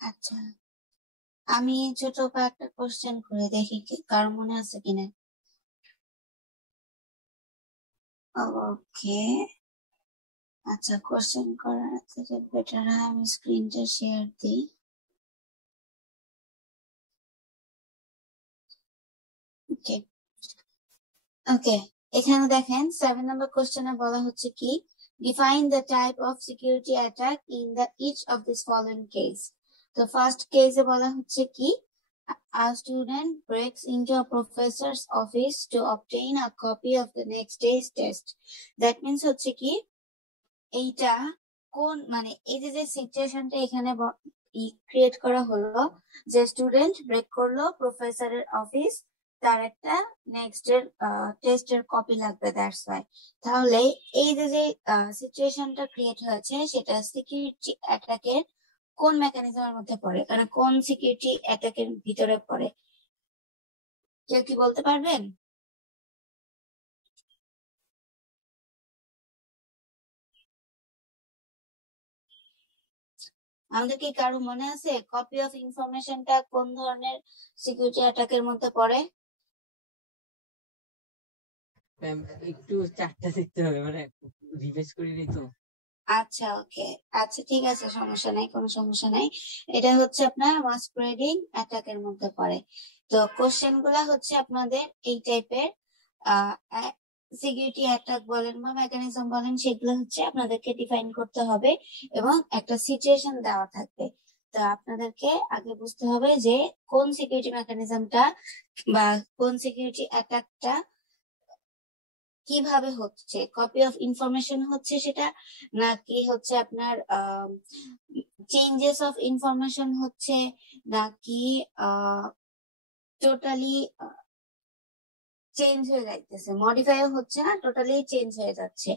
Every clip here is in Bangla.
আচ্ছা, আমি ছোট একটা কোশ্চেন করে দেখি কার মনে আছে কিনা। ওকে, আচ্ছা, কোশ্চেন করার থেকে বেটার আমি স্ক্রিনটা শেয়ার দিই। ওকে ওকে, এখানে দেখেন 7 নম্বর কোশ্চেনে বলা হচ্ছে কি, define the type of security attack in the each of this following case. তো ফার্স্ট কেসে বলা হচ্ছে কি, a student breaks into a professor's office to obtain a copy of the next day's test. That means হচ্ছে কি, এইটা কোন মানে এই যে সিচুয়েশনটা এখানে ক্রিয়েট করা হলো, যে স্টুডেন্ট ব্রেক করলো প্রফেসরের অফিস, তার একটা নেক্সট এর টেস্টের কপি লাগবে, দ্যাটস ওয়াই। তাহলে এই যে সিচুয়েশনটা ক্রিয়েট হয়েছে সেটা সিকিউরিটি অ্যাটাকের কোন মেকানিজমের মধ্যে পড়ে, মানে কোন সিকিউরিটি অ্যাটাকের ভিতরে পড়ে, কেউ কি বলতে পারবেন? আমাদের কি কারো মনে আছে কপি অফ ইনফরমেশনটা কোন ধরনের সিকিউরিটি অ্যাটাকের মধ্যে পড়ে? একটু চারটা দেখতে হবে, মানে রিভাইজ করে দিই তো। আচ্ছা, ওকে, আচ্ছা, ঠিক আছে, সমস্যা নাই, কোনো সমস্যা নাই। এটা হচ্ছে আপনার মাস্কুরেডিং অ্যাটাকের মধ্যে পড়ে। তো কোশ্চেন গুলা হচ্ছে আপনাদের এই টাইপের, সিকিউরিটি অ্যাটাক বলেন বা মেকানিজম বলেন, সেগুলো হচ্ছে আপনাদেরকে ডিফাইন করতে হবে এবং একটা সিচুয়েশন দেওয়া থাকবে। তো আপনাদেরকে আগে বুঝতে হবে যে কোন সিকিউরিটি মেকানিজমটা বা কোন সিকিউরিটি অ্যাটাকটা কিভাবে হচ্ছে, কপি অফ ইনফরমেশন হচ্ছে সেটা, নাকি হচ্ছে আপনার চেঞ্জেস অফ ইনফরমেশন হচ্ছে, নাকি টোটালি চেঞ্জ হয়ে যাইতেছে, মডিফাইও হচ্ছে না, টোটালি চেঞ্জ হয়ে যাচ্ছে।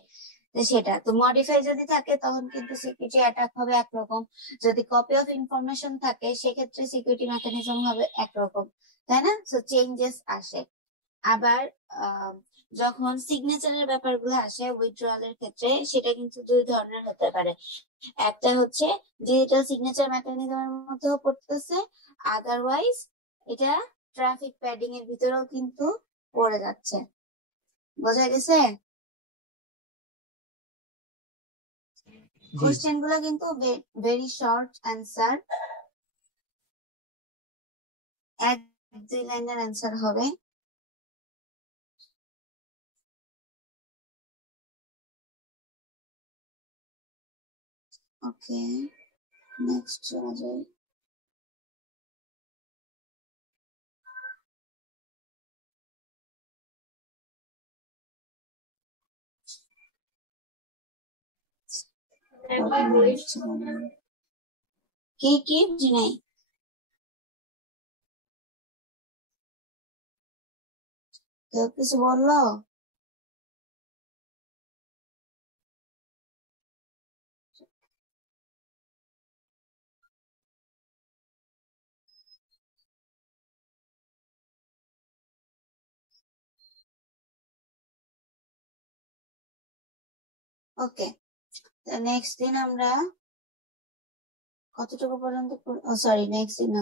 সেটা তো মডিফাই যদি থাকে তখন কিন্তু সিকিউরিটি অ্যাটাক হবে একরকম, যদি কপি অফ ইনফরমেশন থাকে সেক্ষেত্রে সিকিউরিটি মেকানিজম হবে একরকম, তাই না? সো চেঞ্জেস আসে। আবার যখন সিগনেচারের ব্যাপারগুলো আসে উইথড্রয়াল এর ক্ষেত্রে, সেটা কিন্তু দুই ধরনের হতে পারে। একটা হচ্ছে ডিজিটাল সিগনেচার মেকানিজমের মধ্যেও পড়তেছে, আদারওয়াইজ এটা ট্রাফিক প্যাডিং এর ভিতরেও কিন্তু পড়ে যাচ্ছে। বোঝা গেছে? কোশ্চেন গুলো কিন্তু ভেরি শর্ট অ্যান্সার, 1-2 লাইনের অ্যান্সার হবে। ওকে, নেক্সট চলা যায়। কি কি বুঝি নাই? কেউ কিছু বললো? ওকে, নেক্সট দিন আমরা কতটুকু পর্যন্ত, সরি নেক্সট দিন না,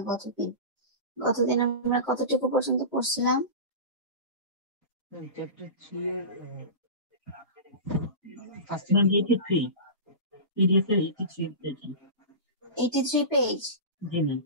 গতদিন আমরা কতটুকু পর্যন্ত পড়ছিলাম? চ্যাপ্টার 3 ফার্স্ট 83 পিডিএফ এর 83 পেজ। 83 পেজ? জি ম্যাম।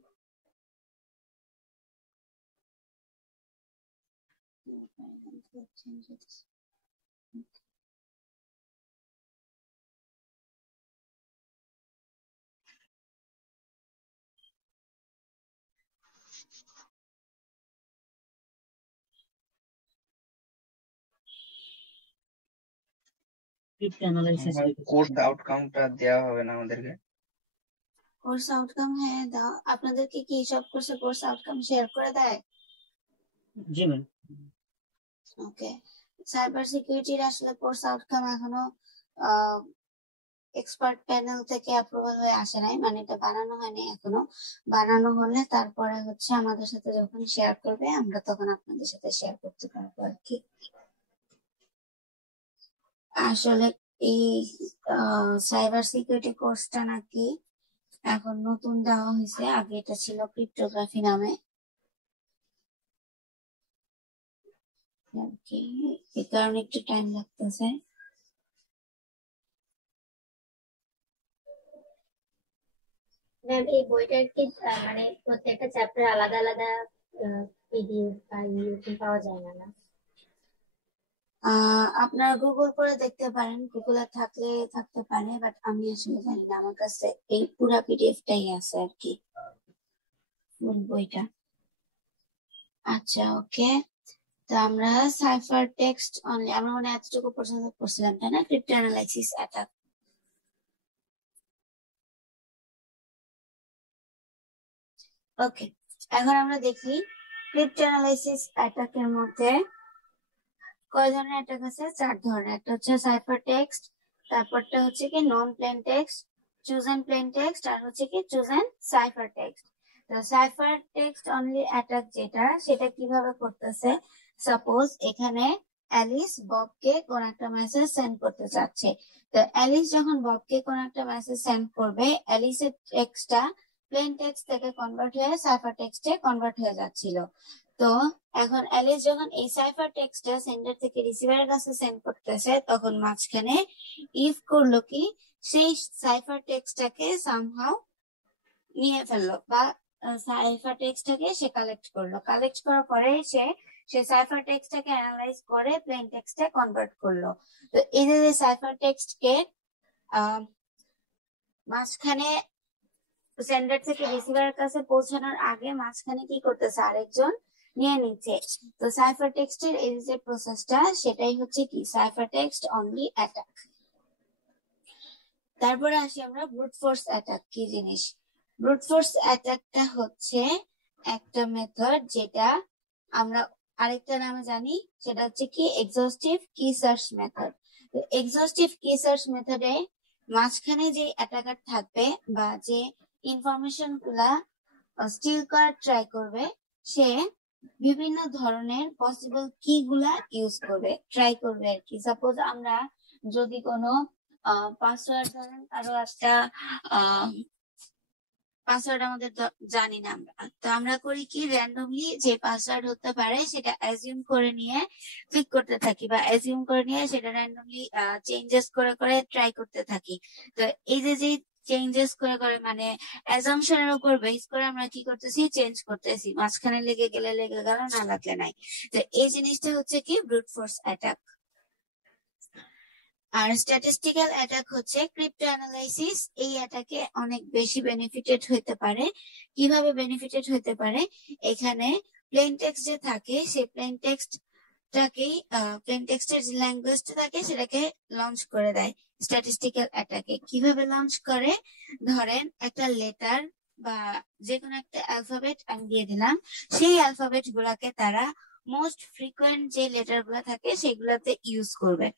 কোর্স আউটকামটা দেওয়া হবে না আমাদেরকে? কোর্স আউটকাম, হ্যাঁ দাও। আপনাদেরকে কি সব কোর্স আউটকাম শেয়ার করে দেয়? জি ম্যাম। ওকে, সাইবার সিকিউরিটির আসলে কোর্স আউটকাম এখনো এক্সপার্ট প্যানেল থেকে অ্যাপ্রুভাল হয়ে আসে নাই, মানে এটা বানানো হয়নি এখনো। বানানো হলে তারপরে হচ্ছে আমাদের সাথে যখন শেয়ার করবে আমরা তখন আপনাদের সাথে শেয়ার করতে পারবো আর কি। আসলে এই সাইবার সিকিউরিটি কোর্সটা নাকি এখন নতুন দেওয়া হয়েছে, আগে এটা ছিল ক্রিপ্টোগ্রাফি নামে। এই কারণে একটু টাইম লাগতেছে। ম্যাম এই বইটার কি মানে প্রত্যেকটা চ্যাপ্টার আলাদা আলাদা পিডিএফ বা ইউটিউব পাওয়া যায় না? আপনারা গুগল করে দেখতে পারেন, গুগলে থাকলে থাকতে পারে, বাট আমি আসলে জানি না, আমার কাছে এই পুরা পিডিএফটাই আছে আর কি, ফুল বইটা। আচ্ছা ওকে, তো আমরা সাইফার টেক্সট অনলি আমরা মানে এতটুকু পর্যন্ত পড়ছিলাম তাই না, ক্রিপ্টো অ্যানালাইসিস অ্যাটাক। ওকে, এখন আমরা দেখি ক্রিপ্টো অ্যানালাইসিস অ্যাটাকের মধ্যে কয় ধরনের অ্যাটাক আছে? 4 ধরনের। একটা হচ্ছে সাইফার টেক্সট, তারপরটা হচ্ছে কি non plain text, chosen plain text, আর হচ্ছে কি চুজেন সাইফার টেক্সট। তো সাইফার টেক্সট অনলি অ্যাটাক যেটা, সেটা কিভাবে করতেছে? সাপোজ এখানে অ্যালিস ববকে কোন একটা মেসেজ সেন্ড করতে চাচ্ছে। তো অ্যালিস যখন ববকে কোন একটা মেসেজ সেন্ড করবে, অ্যালিসের টেক্সটটা প্লেন টেক্সট থেকে কনভার্ট হয়ে সাইফার টেক্সটে কনভার্ট হয়ে যাচ্ছিল। তো এখন অ্যালিস যখন এই সাইফার টেক্সটটা সেন্ডার থেকে রিসিভারের কাছে সেন্ড করতেছে, তখন মাঝখানে ইফ করলো কি, সেই সাইফার টেক্সটটাকে সামহাউ নিয়ে ফেললো, বা সাইফার টেক্সটটাকে সে কালেক্ট করলো। কালেক্ট করার পরে সে সাইফার টেক্সটটাকে অ্যানালাইজ করে প্লেন টেক্সটে কনভার্ট করলো। তো এই যে সাইফার টেক্সটকে মাঝখানে সেন্ডার থেকে রিসিভারের কাছে পৌঁছানোর আগে মাঝখানে কি করতেছে, আরেকজন নিয়ে নিচ্ছে। তো সাইফার টেক্সটের এই যে প্রসেসটা, সেটাই হচ্ছে কি সাইফার টেক্সট অনলি অ্যাটাক। তারপরে আসি আমরা ব্রুট ফোর্স অ্যাটাক কি জিনিস। ব্রুট ফোর্স অ্যাটাকটা হচ্ছে একটা মেথড যেটা আমরা আরেকটা নামে জানি, সেটা হচ্ছে কি এক্সহস্টিভ কি সার্চ মেথড। তো এক্সহস্টিভ কি সার্চ মেথডে মাঝখানে যে অ্যাটাকার থাকবে বা যে ইনফরমেশন গুলা স্টিল করার ট্রাই করবে, সে বিভিন্ন ধরনের পসিবল কি গুলা ইউজ করবে, ট্রাই করবে আর কি। সাপোজ আমরা যদি কোনো পাসওয়ার্ড, ধরেন আরো একটা পাসওয়ার্ড আমাদের জানি না আমরা, তো আমরা করি কি র্যান্ডমলি যে পাসওয়ার্ড হতে পারে সেটা অ্যাজিউম করে নিয়ে ক্লিক করতে থাকি, বা অ্যাজিউম করে নিয়ে সেটা র্যান্ডমলি চেঞ্জেস করে করে ট্রাই করতে থাকি। তো এই যে চেঞ্জেস করে করে মানে অ্যাজাম্পশনের উপর বেস করে আমরা কি করতেছি, চেঞ্জ করতেছি, মাঝখানে লেগে গেলে লেগে গেল, না লাগলে নাই। তো এই জিনিসটা হচ্ছে কি ব্রুট ফোর্স অ্যাটাক। আর স্ট্যাটিস্টিক্যাল অ্যাটাক হচ্ছে ক্রিপ্টো অ্যানালাইসিস। এই অ্যাটাকে অনেক বেশি বেনিফিটেড হতে পারে। কিভাবে বেনিফিটেড হতে পারে? এখানে প্লেন টেক্সট যে থাকে, সেই প্লেন টেক্সটটাকেই প্লেন টেক্সটের যে ল্যাঙ্গুয়েজটা থাকে সেটাকে লঞ্চ করে দেয় স্ট্যাটিস্টিক্যাল অ্যাটাকে। কিভাবে লঞ্চ করে? ধরেন একটা লেটার বা যে কোনো একটা অ্যালফাবেট আমি দিয়ে দিলাম, সেই অ্যালফাবেট গুলাকে তারা মোস্ট ফ্রিকোয়েন্ট যে লেটার গুলা থাকে সেগুলাতে ইউজ করবে।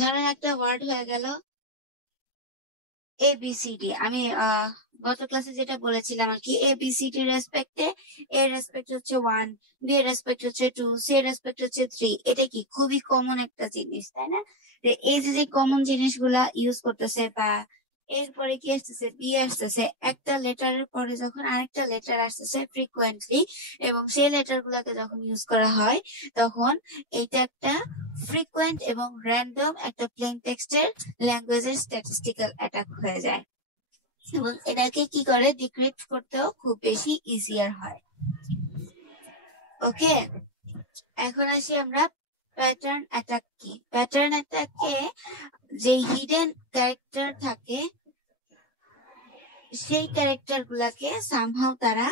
ধরেন একটা ওয়ার্ড হয়ে গেল ABCD, আমি গত ক্লাসে যেটা বলেছিলাম আর কি, ABCD রেসপেক্টে এর রেসপেক্ট হচ্ছে 1, বি এর রেসপেক্ট হচ্ছে 2, সি এর রেসপেক্ট হচ্ছে 3। এটা কি খুবই কমন একটা জিনিস, তাই না? এই যে কমন জিনিসগুলা ইউজ করতেছে, বা এরপরে কি আসতেছে, বি আসতেছে, একটা লেটারের পরে যখন আরেকটা লেটার আসতেছে ফ্রিকুয়েন্টলি, এবং সেই লেটার গুলাকে যখন ইউজ করা হয়, তখন এটা একটা ফ্রিকুয়েন্ট এবং র্যান্ডম একটা প্লেন টেক্সটের ল্যাঙ্গুয়েজের স্ট্যাটিস্টিক্যাল অ্যাটাক হয়ে যায়, এবং এটাকে কি করে ডিক্রিপ্ট করতেও খুব বেশি ইজিয়ার হয়। ওকে, এখন আসি আমরা প্যাটার্ন অ্যাটাক কি। প্যাটার্ন অ্যাটাকে যে হিডেন ক্যারেক্টার থাকে, সেই ক্যারেক্টার গুলাকে সামহাউ তারা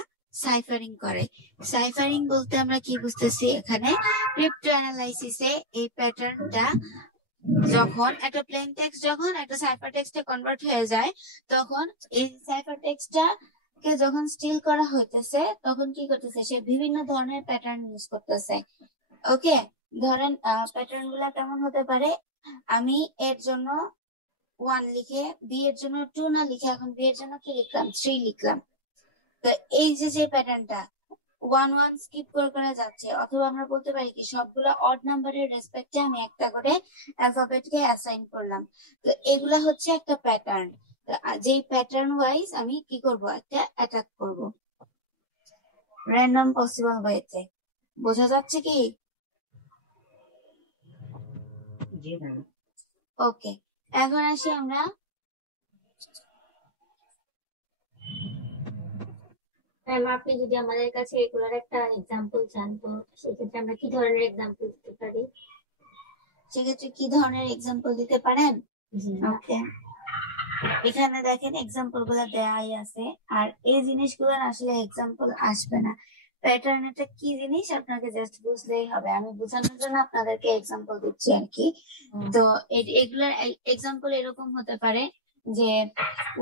সাইফারিং করে। সাইফারিং বলতে আমরা কি বুঝতেছি এখানে? ক্রিপ্টো অ্যানালাইসিসে এই প্যাটার্নটা যখন একটা প্লেন টেক্সট যখন একটা সাইফার টেক্সটে কনভার্ট হয়ে যায়, তখন এই সাইফার টেক্সটটাকে যখন স্টিল করা হইতেছে, তখন কি করতেছে, সে বিভিন্ন ধরনের প্যাটার্ন ইউজ করতেছে। ওকে, ধরেন প্যাটার্ন গুলা কেমন হতে পারে? আমি এর জন্য 1 লিখে বি এর জন্য 2 না লিখে এখন বি এর জন্য কি লিখলাম, 3 লিখলাম। তো এই যে প্যাটার্নটা 1 স্কিপ করে করে যাচ্ছে, অথবা আমরা বলতে পারি কি সবগুলো অড নাম্বারের রেসপেক্টে আমি একটা করে অ্যালফাবেটকে অ্যাসাইন করলাম। তো এগুলা হচ্ছে একটা প্যাটার্ন। যেই প্যাটার্ন ওয়াইজ আমি কি করব, একটা অ্যাটাক করব র্যান্ডম পসিবল ওয়েতে। বোঝা যাচ্ছে কি? জি ম্যাম। ওকে, এখন আসি আমরা ম্যাম, আপনি যদি আমাদের কাছে এগুলোর একটা এক্সাম্পল চান, তো সেক্ষেত্রে আমরা কি ধরনের এক্সাম্পল দিতে পারি? সেক্ষেত্রে কি ধরনের এক্সাম্পল দিতে পারেন? জি ওকে, এখানে দেখেন এক্সাম্পল গুলো দেয়াই আছে, আর এই জিনিসগুলোর আসলে এক্সাম্পল আসবে না। প্যাটার্ন এটা কি জিনিস আপনাকে জাস্ট বুঝলেই হবে, আমি বোঝানোর জন্য আপনাদেরকে এক্সাম্পল দিচ্ছি আর কি। তো এগুলোর এক্সাম্পল এরকম হতে পারে যে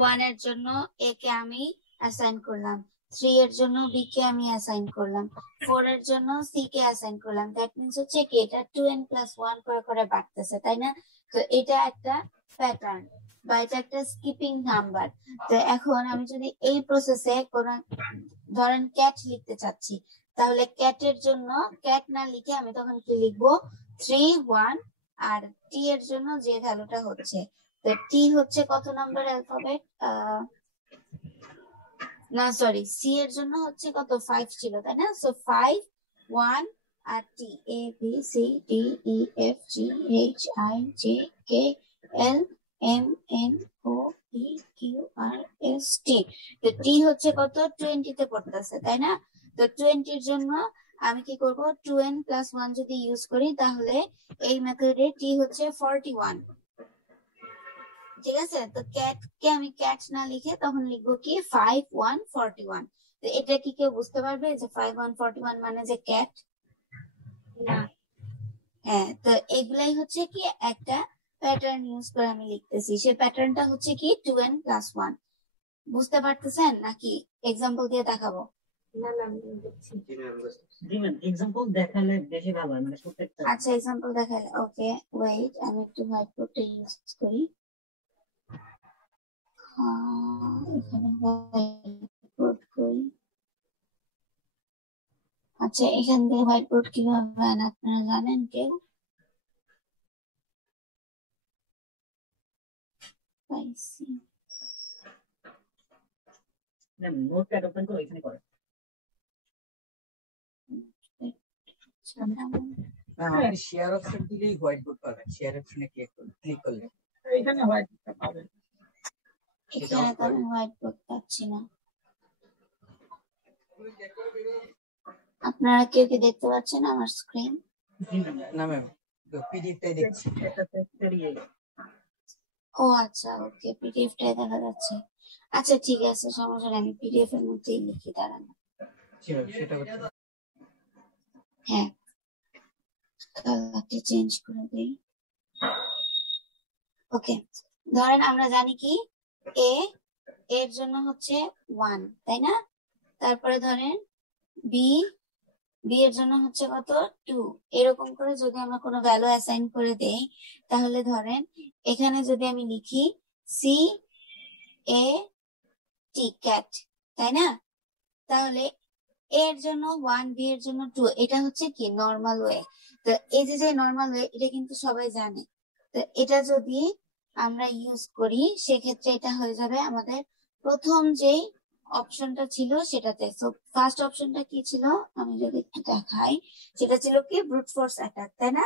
1 এর জন্য a কে আমি অ্যাসাইন করলাম, 3 এর জন্য b কে আমি অ্যাসাইন করলাম, 4 এর জন্য c কে অ্যাসাইন করলাম। দ্যাট মিন্স হচ্ছে কি এটা 2n+1 করে করে বাড়তেছে, তাই না? তো এটা একটা প্যাটার্ন বা এটা একটা স্কিপিং নাম্বার। তো এখন আমি যদি এই প্রসেসে কোন ধরেন ক্যাট লিখতে চাচ্ছি, তাহলে ক্যাটের জন্য ক্যাট না লিখে আমি তখন কি লিখবো, 3 1, আর টি এর জন্য যে ভ্যালুটা হচ্ছে, তো টি হচ্ছে কত নাম্বার অ্যালফাবেট, না সরি, সি এর জন্য হচ্ছে কত, 5 ছিল তাই না? সো 5 1 আর T, A B C D E F G H I J K L M N O P Q R S T. তো টি হচ্ছে কত, 20 তে পড়তেছে তাই না? তো 20 এর জন্য আমি কি করব, 2n+1 যদি ইউজ করি তাহলে এই মেথডে টি হচ্ছে 41। ঠিক আছে, তো ক্যাট কে আমি ক্যাট না লিখে তখন লিখবো কি 5 1 41। তো এটা কি কেউ বুঝতে পারবে যে 5 1 41 মানে যে ক্যাট? না। হ্যাঁ, তো এগুলাই হচ্ছে কি একটা প্যাটার্ন ইউজ করে আমি লিখতেছি, সেই প্যাটার্নটা হচ্ছে কি 2n+1। বুঝতে পারতেছেন নাকি এক্সাম্পল দিয়ে দেখাবো? না ম্যাম, বুঝছি। জি ম্যাম, এক্সাম্পল দেখালে বেশি ভালো হয়, মানে প্রত্যেকটা। আচ্ছা, এক্সাম্পল দেখালে ওকে, ওয়েট আমি একটু হোয়াইট বোর্ডটা ইউজ করি। এখানে হোয়াইট বোর্ড করি। আচ্ছা, এখান থেকে হোয়াইট বোর্ড কিভাবে বানান আপনারা জানেন কেউ? পাইছি। ম্যাম নোটপ্যাড ওপেন করে এখানে করে। আপনি শেয়ার অপশন দিলেই হোয়াইট বোর্ড পাবেন, শেয়ার অপশনে ক্লিক করলে এখানে হোয়াইট বোর্ডটা পাবেন। এখানে তো আমি হোয়াইট বোর্ড পাচ্ছি না। আপনারা কেউ কি দেখতে পাচ্ছেন আমার স্ক্রিন? না ম্যাম, পিডিএফটাই দেখছি। ও আচ্ছা, ওকে, পিডিএফ টাই দেখা যাচ্ছে। আচ্ছা ঠিক আছে, সমস্যা নেই, আমি পিডিএফ এর মধ্যেই লিখি, দাঁড়ান। সেটা করতে হ্যাঁ, কালারটা চেঞ্জ করে দেই। ওকে, ধরেন আমরা জানি কি এ এর জন্য হচ্ছে 1 তাই না? তারপরে ধরেন বি বি এর জন্য হচ্ছে কত, 2। এরকম করে যদি আমরা কোনো ভ্যালু অ্যাসাইন করে দেই, তাহলে ধরেন এখানে যদি আমি লিখি সি এ টি ক্যাট, তাই না? তাহলে এর জন্য 1, বি এর জন্য 2, এটা হচ্ছে কি নর্মাল ওয়ে। তো এই যে নর্মাল ওয়ে, এটা কিন্তু সবাই জানে। তো এটা যদি আমরা ইউজ করি সেক্ষেত্রে এটা হয়ে যাবে আমাদের প্রথম যেই অপশনটা ছিল সেটাতে। তো ফার্স্ট অপশনটা কি ছিল আমি যদি একটু দেখাই, সেটা ছিল কি ব্রুট ফোর্স অ্যাটাক, তাই না?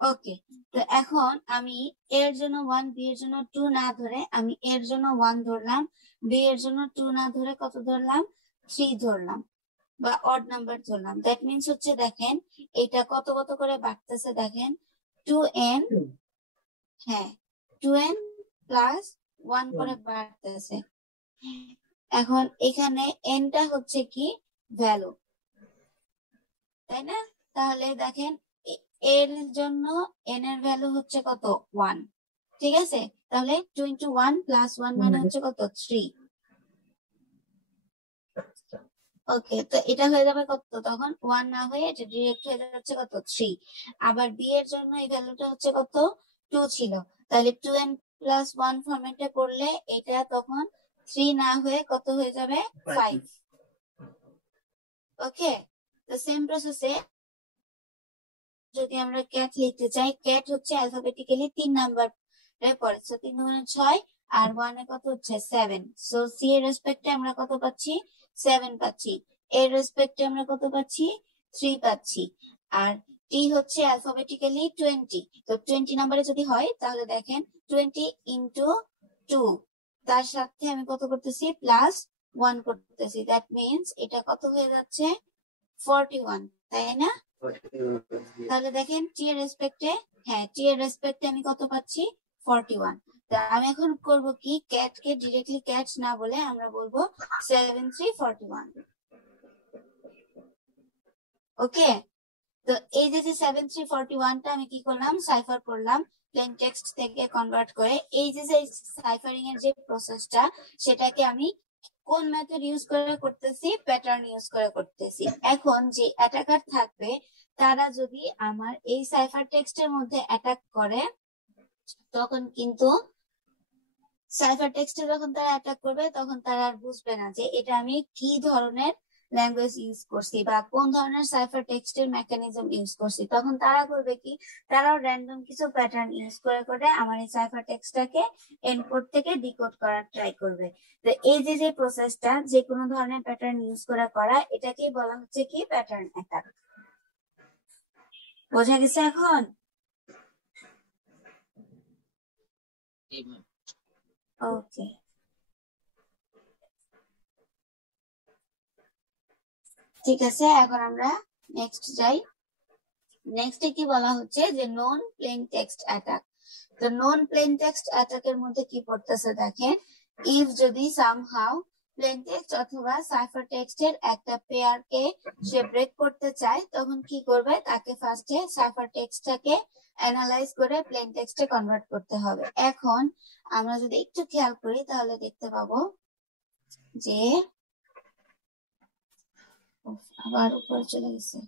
ওকে, তো এখন আমি এর জন্য 1, বি এর জন্য 2 না ধরে আমি এর জন্য 1 ধরলাম, বি এর জন্য 2 না ধরে কত ধরলাম, 3 ধরলাম বা অড নাম্বার ধরলাম। দ্যাট মিন্স হচ্ছে দেখেন এটা কত কত করে বাড়তেছে, দেখেন 2n, হ্যাঁ 2n+1 করে বাড়তেছে। এখন এখানে nটা হচ্ছে কি ভ্যালু, তাই না? তাহলে দেখেন এর জন্য n এর ভ্যালু হচ্ছে কত, 1। ঠিক আছে, তাহলে 2 × 1 + 1 মানে হচ্ছে কত, 3। ওকে, তো এটা হয়ে যাবে কত, তখন 1 না হয়ে এটা ডিরেক্ট হয়ে যাচ্ছে কত, 3। আবার বি এর জন্য এই ভ্যালুটা হচ্ছে কত, 2 ছিল, তাহলে 2n+1 ফরম্যাটে করলে এটা তখন 3 না হয়ে কত হয়ে যাবে, 5। ওকে, তো সেম প্রসেসে যদি আমরা ক্যাট লিখতে চাই, ক্যাট হচ্ছে অ্যালফাবেটিক্যালি 3 নাম্বারে পড়ে। সো 3 দুগুণে 6 আর 1 এ কত হচ্ছে 7। সো সি এর রেসপেক্টে আমরা কত পাচ্ছি 7 পাচ্ছি, এর রেসপেক্টে আমরা কত পাচ্ছি 3 পাচ্ছি, আর টি হচ্ছে অ্যালফাবেটিক্যালি 20। তো 20 নাম্বারে যদি হয় তাহলে দেখেন 20 ইনটু 2, তার সাথে আমি কত করতেছি প্লাস 1 করতেছি, দ্যাট মিন্স এটা কত হয়ে যাচ্ছে 41, তাই না? তাহলে দেখেন টি এর রেসপেক্টে, হ্যাঁ টি এর রেসপেক্টে আমি কত পাচ্ছি 41। তা আমি এখন করব কি, ক্যাট কে ডিরেক্টলি ক্যাট না বলে আমরা বলবো 7341। ওকে, তো এই যে 7341 টা আমি কি করলাম সাইফার করলাম প্লেন টেক্সট থেকে কনভার্ট করে। এই যে সাইফারিং এর যে প্রসেসটা সেটাকে আমি কোন মেথড ইউজ করে করতেছি, প্যাটার্ন ইউজ করে করতেছি। এখন যে অ্যাটাকার থাকবে তারা যদি আমার এই সাইফার টেক্সটের মধ্যে অ্যাটাক করে, তখন কিন্তু সাইফার টেক্সটে যখন তারা অ্যাটাক করবে তখন তারা আর বুঝবে না যে এটা আমি কি ধরনের ল্যাঙ্গুয়েজ ইউজ করছি বা কোন ধরনের সাইফার টেক্সটের মেকানিজম ইউজ করছি। তখন তারা করবে কি, তারাও র্যান্ডম কিছু প্যাটার্ন ইউজ করে করে আমার এই সাইফার টেক্সটটাকে এনকোড থেকে ডিকোড করার ট্রাই করবে। তো এই যে প্রসেসটা যে কোনো ধরনের প্যাটার্ন ইউজ করে করা, এটাকেই বলা হচ্ছে কি প্যাটার্ন অ্যাটাক। বোঝা গেছে এখন? ওকে, ঠিক আছে, এখন আমরা নেক্সট যাই। নেক্সটে কি বলা হচ্ছে যে নন প্লেন টেক্সট অ্যাটাক। তো নন প্লেন টেক্সট অ্যাটাকের মধ্যে কি পড়তেছে দেখেন, ইফ যদি সামহাউ প্লেন টেক্সট অথবা সাইফার টেক্সটের একটা পেয়ার কে সে ব্রেক করতে চায়, তখন কি করবে, তাকে ফার্স্টে সাইফার টেক্সটটাকে অ্যানালাইজ করে প্লেন টেক্সটে কনভার্ট করতে হবে। এখন আমরা যদি একটু খেয়াল করি তাহলে দেখতে পাবো যে আবার উপরে চলে গেছে।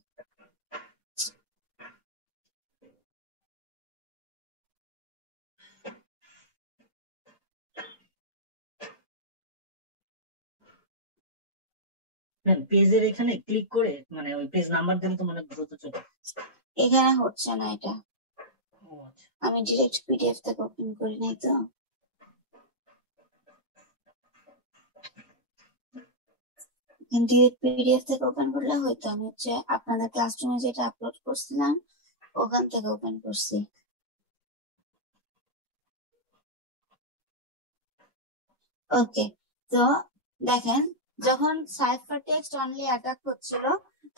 পেজের এখানে ক্লিক করে মানে ওই পেজ নাম্বার দিলে তো মানে দ্রুত চলে আসে। এখানে হচ্ছে না এটা, ও আচ্ছা, আমি ডিরেক্ট পিডিএফ থেকে ওপেন করি নাই তো। ডিরেক্ট পিডিএফ থেকে ওপেন করলে হয়তো, আমি হচ্ছে আপনাদের ক্লাসরুমে যেটা আপলোড করছিলাম ওখান থেকে ওপেন করছি। ওকে, তো দেখেন যখন সাইফার টেক্সট অনলি অ্যাটাক হচ্ছিল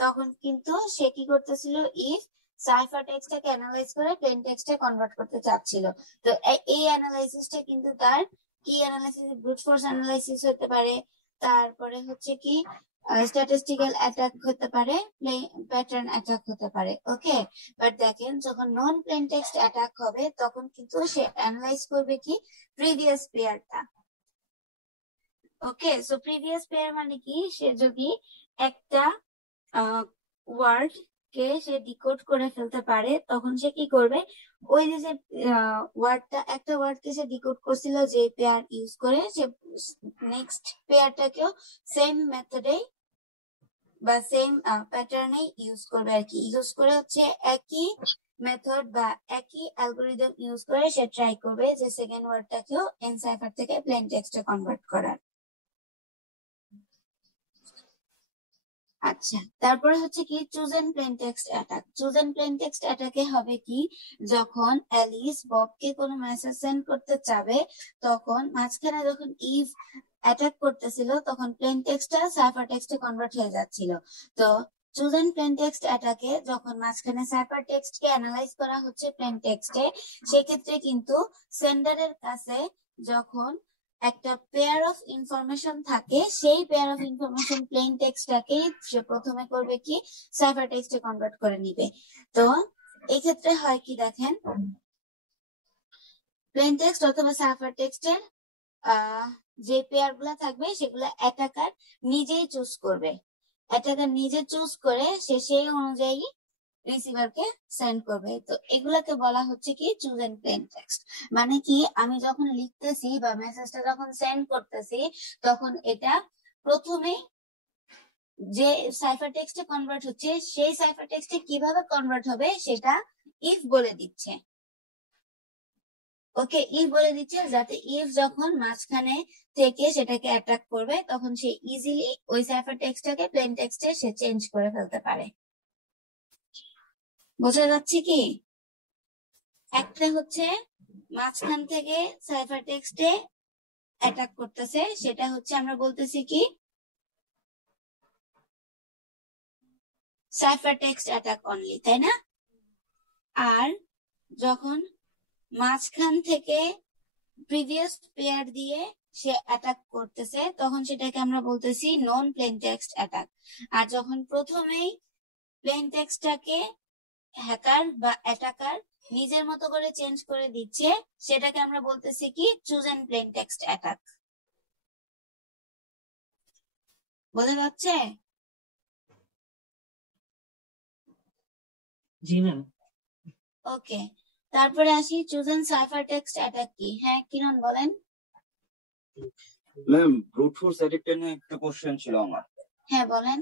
তখন কিন্তু সে কি করতেছিল, ইফ সাইফার টেক্সটটাকে অ্যানালাইজ করে প্লেন টেক্সটে কনভার্ট করতে চাচ্ছিল। তো এই অ্যানালাইসিসটা কিন্তু তার কি অ্যানালাইসিস, ব্রুট ফোর্স অ্যানালাইসিস হতে পারে, তারপরে হচ্ছে কি স্ট্যাটিস্টিক্যাল অ্যাটাক হতে পারে, প্যাটার্ন অ্যাটাক হতে পারে। ওকে, বাট দেখেন যখন নন প্লেন টেক্সট অ্যাটাক হবে তখন কিন্তু সে অ্যানালাইজ করবে কি প্রিভিয়াস পেয়ারটা। ওকে, সো প্রিভিয়াস পেয়ার মানে কি, সে যদি একটা ওয়ার্ড কে সে ডিকোড করে ফেলতে পারে তখন সে কি করবে, ওই যে ওয়ার্ডটা, একটা ওয়ার্ড কে সে ডিকোড করছিল যে পেয়ার ইউজ করে, সে নেক্সট পেয়ারটাকেও সেম মেথডে বা সেম প্যাটার্নে ইউজ করবে আর কি। ইউজ করে হচ্ছে একই মেথড বা একই অ্যালগোরিদম ইউজ করে সে ট্রাই করবে যে সেকেন্ড ওয়ার্ডটাকেও এনসাইফার থেকে প্লেন টেক্সটে কনভার্ট করার। আচ্ছা, তারপরে হচ্ছে কি chosen plain text attack. Chosen plain text অ্যাটাকে হবে কি, যখন অ্যালিস ববকে কোনো মেসেজ সেন্ড করতে চাবে তখন মাঝখানে যখন ইভ অ্যাটাক করতেছিল তখন প্লেন টেক্সটটা সাইফার টেক্সটে কনভার্ট হয়ে যাচ্ছিল। তো চুজেন প্লেন টেক্সট অ্যাটাকে যখন মাঝখানে সাইফার টেক্সটকে অ্যানালাইজ করা হচ্ছে প্লেন টেক্সটে, সেক্ষেত্রে কিন্তু সেন্ডারের কাছে যখন একটা পেয়ার অফ ইনফরমেশন থাকে, সেই পেয়ার অফ ইনফরমেশন প্লেন টেক্সটটাকে সে প্রথমে করবে কি সাইফার টেক্সটে কনভার্ট করে নিবে। তো এই ক্ষেত্রে হয় কি দেখেন, প্লেন টেক্সট অথবা সাইফার টেক্সটের যে পেয়ার গুলা থাকবে সেগুলা অ্যাটাকার নিজেই চুজ করবে। অ্যাটাকার নিজে চুজ করে সে সেই অনুযায়ী রিসিভারকে সেন্ড করবে। তো এগুলাকে বলা হচ্ছে কি চুজেন প্লেন টেক্সট। মানে কি, আমি যখন লিখতেছি বা মেসেজটা যখন সেন্ড করতেছি তখন এটা প্রথমে যে সাইফার টেক্সটে কনভার্ট হচ্ছে সেই সাইফার টেক্সটে কিভাবে কনভার্ট হবে সেটা ইফ বলে দিচ্ছে। ওকে, ইফ বলে দিচ্ছে যাতে ইফ যখন মাঝখানে থেকে সেটাকে অ্যাটাক করবে তখন সে ইজিলি ওই সাইফার টেক্সটটাকে প্লেন টেক্সটে সে চেঞ্জ করে ফেলতে পারে। বোঝা যাচ্ছে কি? একটা হচ্ছে মাঝখান থেকে সাইফার টেক্সটে অ্যাটাক করতেছে, সেটা হচ্ছে আমরা বলতেছি কি সাইফার টেক্সট অ্যাটাক অনলি, তাই না? আর যখন মাঝখান থেকে প্রিভিয়াস পেয়ার দিয়ে সে অ্যাটাক করতেছে তখন সেটাকে আমরা বলতেছি নন প্লেন টেক্সট অ্যাটাক। আর যখন প্রথমেই প্লেন টেক্সটটাকে হ্যাকার বা অ্যাটাকার নিজের মতো করে চেঞ্জ করে দিচ্ছে সেটাকে আমরা বলতেছি কি চুজেন প্লেন টেক্সট অ্যাটাক। বোঝা যাচ্ছে? জি ম্যাম। ওকে, তারপরে আসি চুজেন সাইফার টেক্সট অ্যাটাক কি। হ্যাঁ কিরণ বলেন। ম্যাম ব্রুট ফোর্স অ্যাটাকটা নিয়ে একটা কোশ্চেন ছিল আমার। হ্যাঁ বলেন।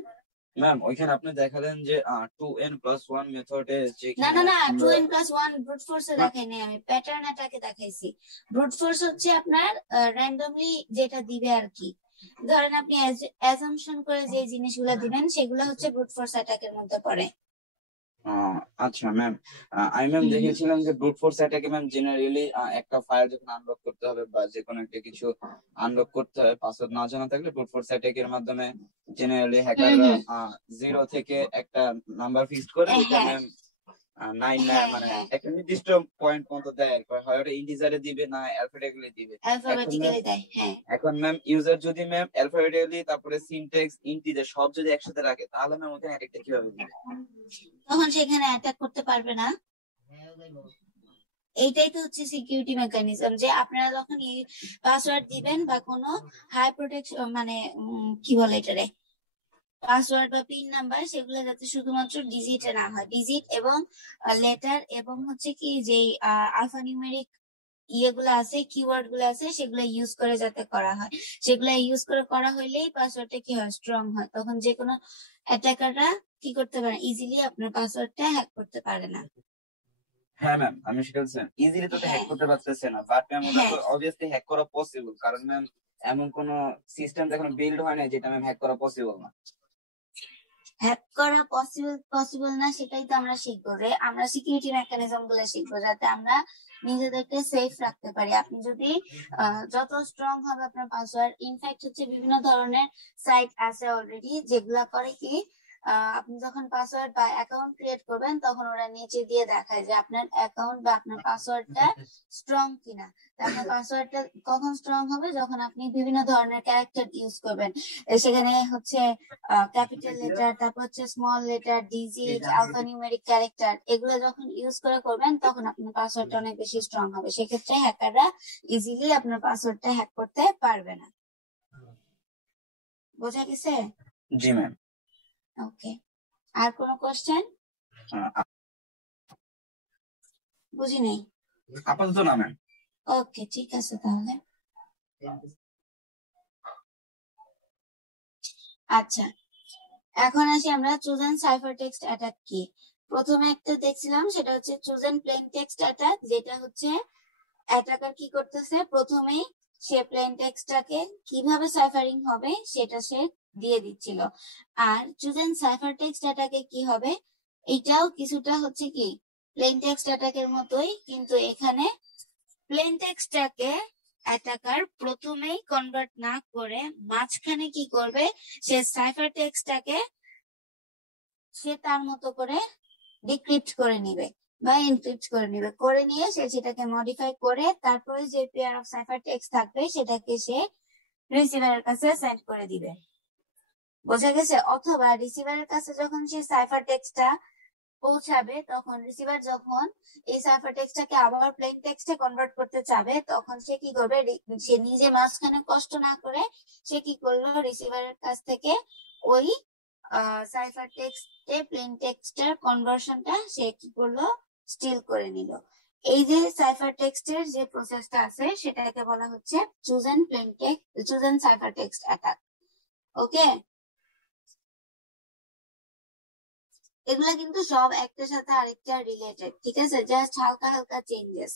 ম্যাম ওইখানে আপনি দেখালেন যে 2n+1 মেথডে যে না না না, 2n+1 ব্রুট ফোর্সে দেখাইনি আমি, প্যাটার্ন অ্যাটাকে দেখাইছি। ব্রুট ফোর্স হচ্ছে আপনার র্যান্ডমলি যেটা দিবে আর কি, ধরেন আপনি অ্যাজাম্পশন করে যে জিনিসগুলো দিবেন সেগুলো হচ্ছে ব্রুট ফোর্স অ্যাটাকের মধ্যে পড়ে। আচ্ছা ম্যাম, আমি ম্যাম দেখেছিলাম যে ব্রুট ফোর্স অ্যাটাকে ম্যাম জেনারেলি একটা ফাইল যখন আনলক করতে হবে বা যে কোনো একটা কিছু আনলক করতে হয়, পাসওয়ার্ড না জানা থাকলে ব্রুট ফোর্স অ্যাটাকের মাধ্যমে জেনারেলি হ্যাকাররা 0 থেকে একটা নাম্বার ফিক্সড করে ওইটা ম্যাম 9 মানে একটা নির্দিষ্ট পয়েন্ট পর্যন্ত দেয় আর কি, হয় ওটা ইন্টিজারে দিবে না অ্যালফাবেটিক্যালি দিবে। অ্যালফাবেটিক্যালি দেয়। হ্যাঁ, এখন ম্যাম ইউজার যদি ম্যাম অ্যালফাবেটিক্যালি তারপরে সিনট্যাক্স ইন্টিজার সব যদি একসাথে রাখে তাহলে ম্যাম ওখানে অ্যাটাকটা কিভাবে দিবে? তখন সেখানে অ্যাটাক করতে পারবে না। এইটাই তো হচ্ছে সিকিউরিটি মেকানিজম, যে আপনারা যখন পাসওয়ার্ড দিবেন বা কোনো হাই প্রোটেকশন মানে কি বলে এটারে পাসওয়ার্ড বা পিন নাম্বার, সেগুলো যাতে শুধুমাত্র ডিজিটে না হয়, ডিজিট এবং লেটার এবং হচ্ছে কি যে আলফানিউমেরিক ইয়েগুলো আছে, কিওয়ার্ড গুলো আছে, সেগুলো ইউজ করে যাতে করা হয়। সেগুলো ইউজ করে করা হইলেই পাসওয়ার্ডটা কি হয়, স্ট্রং হয়। তখন যে কোনো অ্যাটাকাররা কি করতে পারে, ইজিলি আপনার পাসওয়ার্ডটা হ্যাক করতে পারে না। হ্যাঁ ম্যাম, আমি সেটা বলছি, ইজিলি তো হ্যাক করতে পারতেছে না, বাট ম্যাম ওটা তো অবভিয়াসলি হ্যাক করা পসিবল, কারণ ম্যাম এমন কোন সিস্টেম এখন বিল্ড হয় না যেটা ম্যাম হ্যাক করা পসিবল না। হ্যাক করা পসিবল না সেটাই তো আমরা শিখবো, যে আমরা সিকিউরিটি মেকানিজম গুলো শিখবো যাতে আমরা নিজেদেরকে সেফ রাখতে পারি। আপনি যদি যত স্ট্রং হবে আপনার পাসওয়ার্ড, ইনফ্যাক্ট হচ্ছে বিভিন্ন ধরনের সাইট আছে অলরেডি যেগুলা করে কি আপনি যখন পাসওয়ার্ড বা অ্যাকাউন্ট ক্রিয়েট করবেন তখন ওরা নিচে দিয়ে দেখায় যে আপনার অ্যাকাউন্ট বা আপনার পাসওয়ার্ডটা স্ট্রং কিনা। আপনার পাসওয়ার্ডটা কখন স্ট্রং হবে, যখন আপনি বিভিন্ন ধরনের ক্যারেক্টার ইউজ করবেন। সেখানে হচ্ছে ক্যাপিটাল লেটার, তারপর হচ্ছে small letter, digit, alphanumeric character, এগুলো যখন ইউজ করে করবেন তখন আপনার পাসওয়ার্ডটা অনেক বেশি স্ট্রং হবে। সেক্ষেত্রে হ্যাকাররা ইজিলি আপনার পাসওয়ার্ডটা হ্যাক করতে পারবে না। বোঝা গেছে? জি ম্যাম। ওকে, আর কোনো কোশ্চেন? বুঝি নাই আপাতত না ম্যাম। ওকে, ঠিক আছে তাহলে। আচ্ছা, এখন আসি আমরা চুজেন সাইফার টেক্সট অ্যাটাক কি। প্রথমে একটা দেখছিলাম সেটা হচ্ছে চুজেন প্লেন টেক্সট অ্যাটাক, যেটা হচ্ছে অ্যাটাকার কি করতেছে, প্রথমেই সে প্লেন টেক্সটটাকে কিভাবে সাইফারিং হবে সেটা সে দিয়ে দিচ্ছিল। আর চুজেন সাইফার টেক্সট অ্যাটাকে কি হবে, এটাও কিছুটা হচ্ছে কি প্লেন টেক্সট অ্যাটাকের মতোই, কিন্তু এখানে প্লেন টেক্সটটাকে অ্যাটাকার প্রথমেই কনভার্ট না করে মাঝখানে কি করবে, সে সাইফার টেক্সটটাকে সে তার মতো করে ডিক্রিপ্ট করে নিবে বা এনক্রিপ্ট করে নিবে, করে নিয়ে সে সেটাকে মডিফাই করে তারপরে যে পেয়ার অফ সাইফার টেক্সট থাকবে সেটাকে সে রিসিভারের কাছে সেন্ড করে দিবে। বোঝা গেছে? অথবা রিসিভারের কাছে যখন সে সাইফার টেক্সটটা পৌঁছাবে তখন রিসিভার যখন এই সাইফার টেক্সটটাকে আবার প্লেন টেক্সটে কনভার্ট করতে চাবে তখন সে কি করবে, সে নিজে মাঝখানে কষ্ট না করে সে কি করলো, রিসিভারের কাছ থেকে ওই সাইফার টেক্সটে প্লেন টেক্সটের কনভার্সনটা সে কি করলো, স্টিল করে নিল। এই যে সাইফার টেক্সটের যে প্রসেসটা আছে সেটাকে বলা হচ্ছে চুজেন সাইফার টেক্সট অ্যাটাক। ওকে, এগুলা কিন্তু সব একটার সাথে আরেকটা রিলেটেড, ঠিক আছে, জাস্ট হালকা হালকা চেঞ্জেস।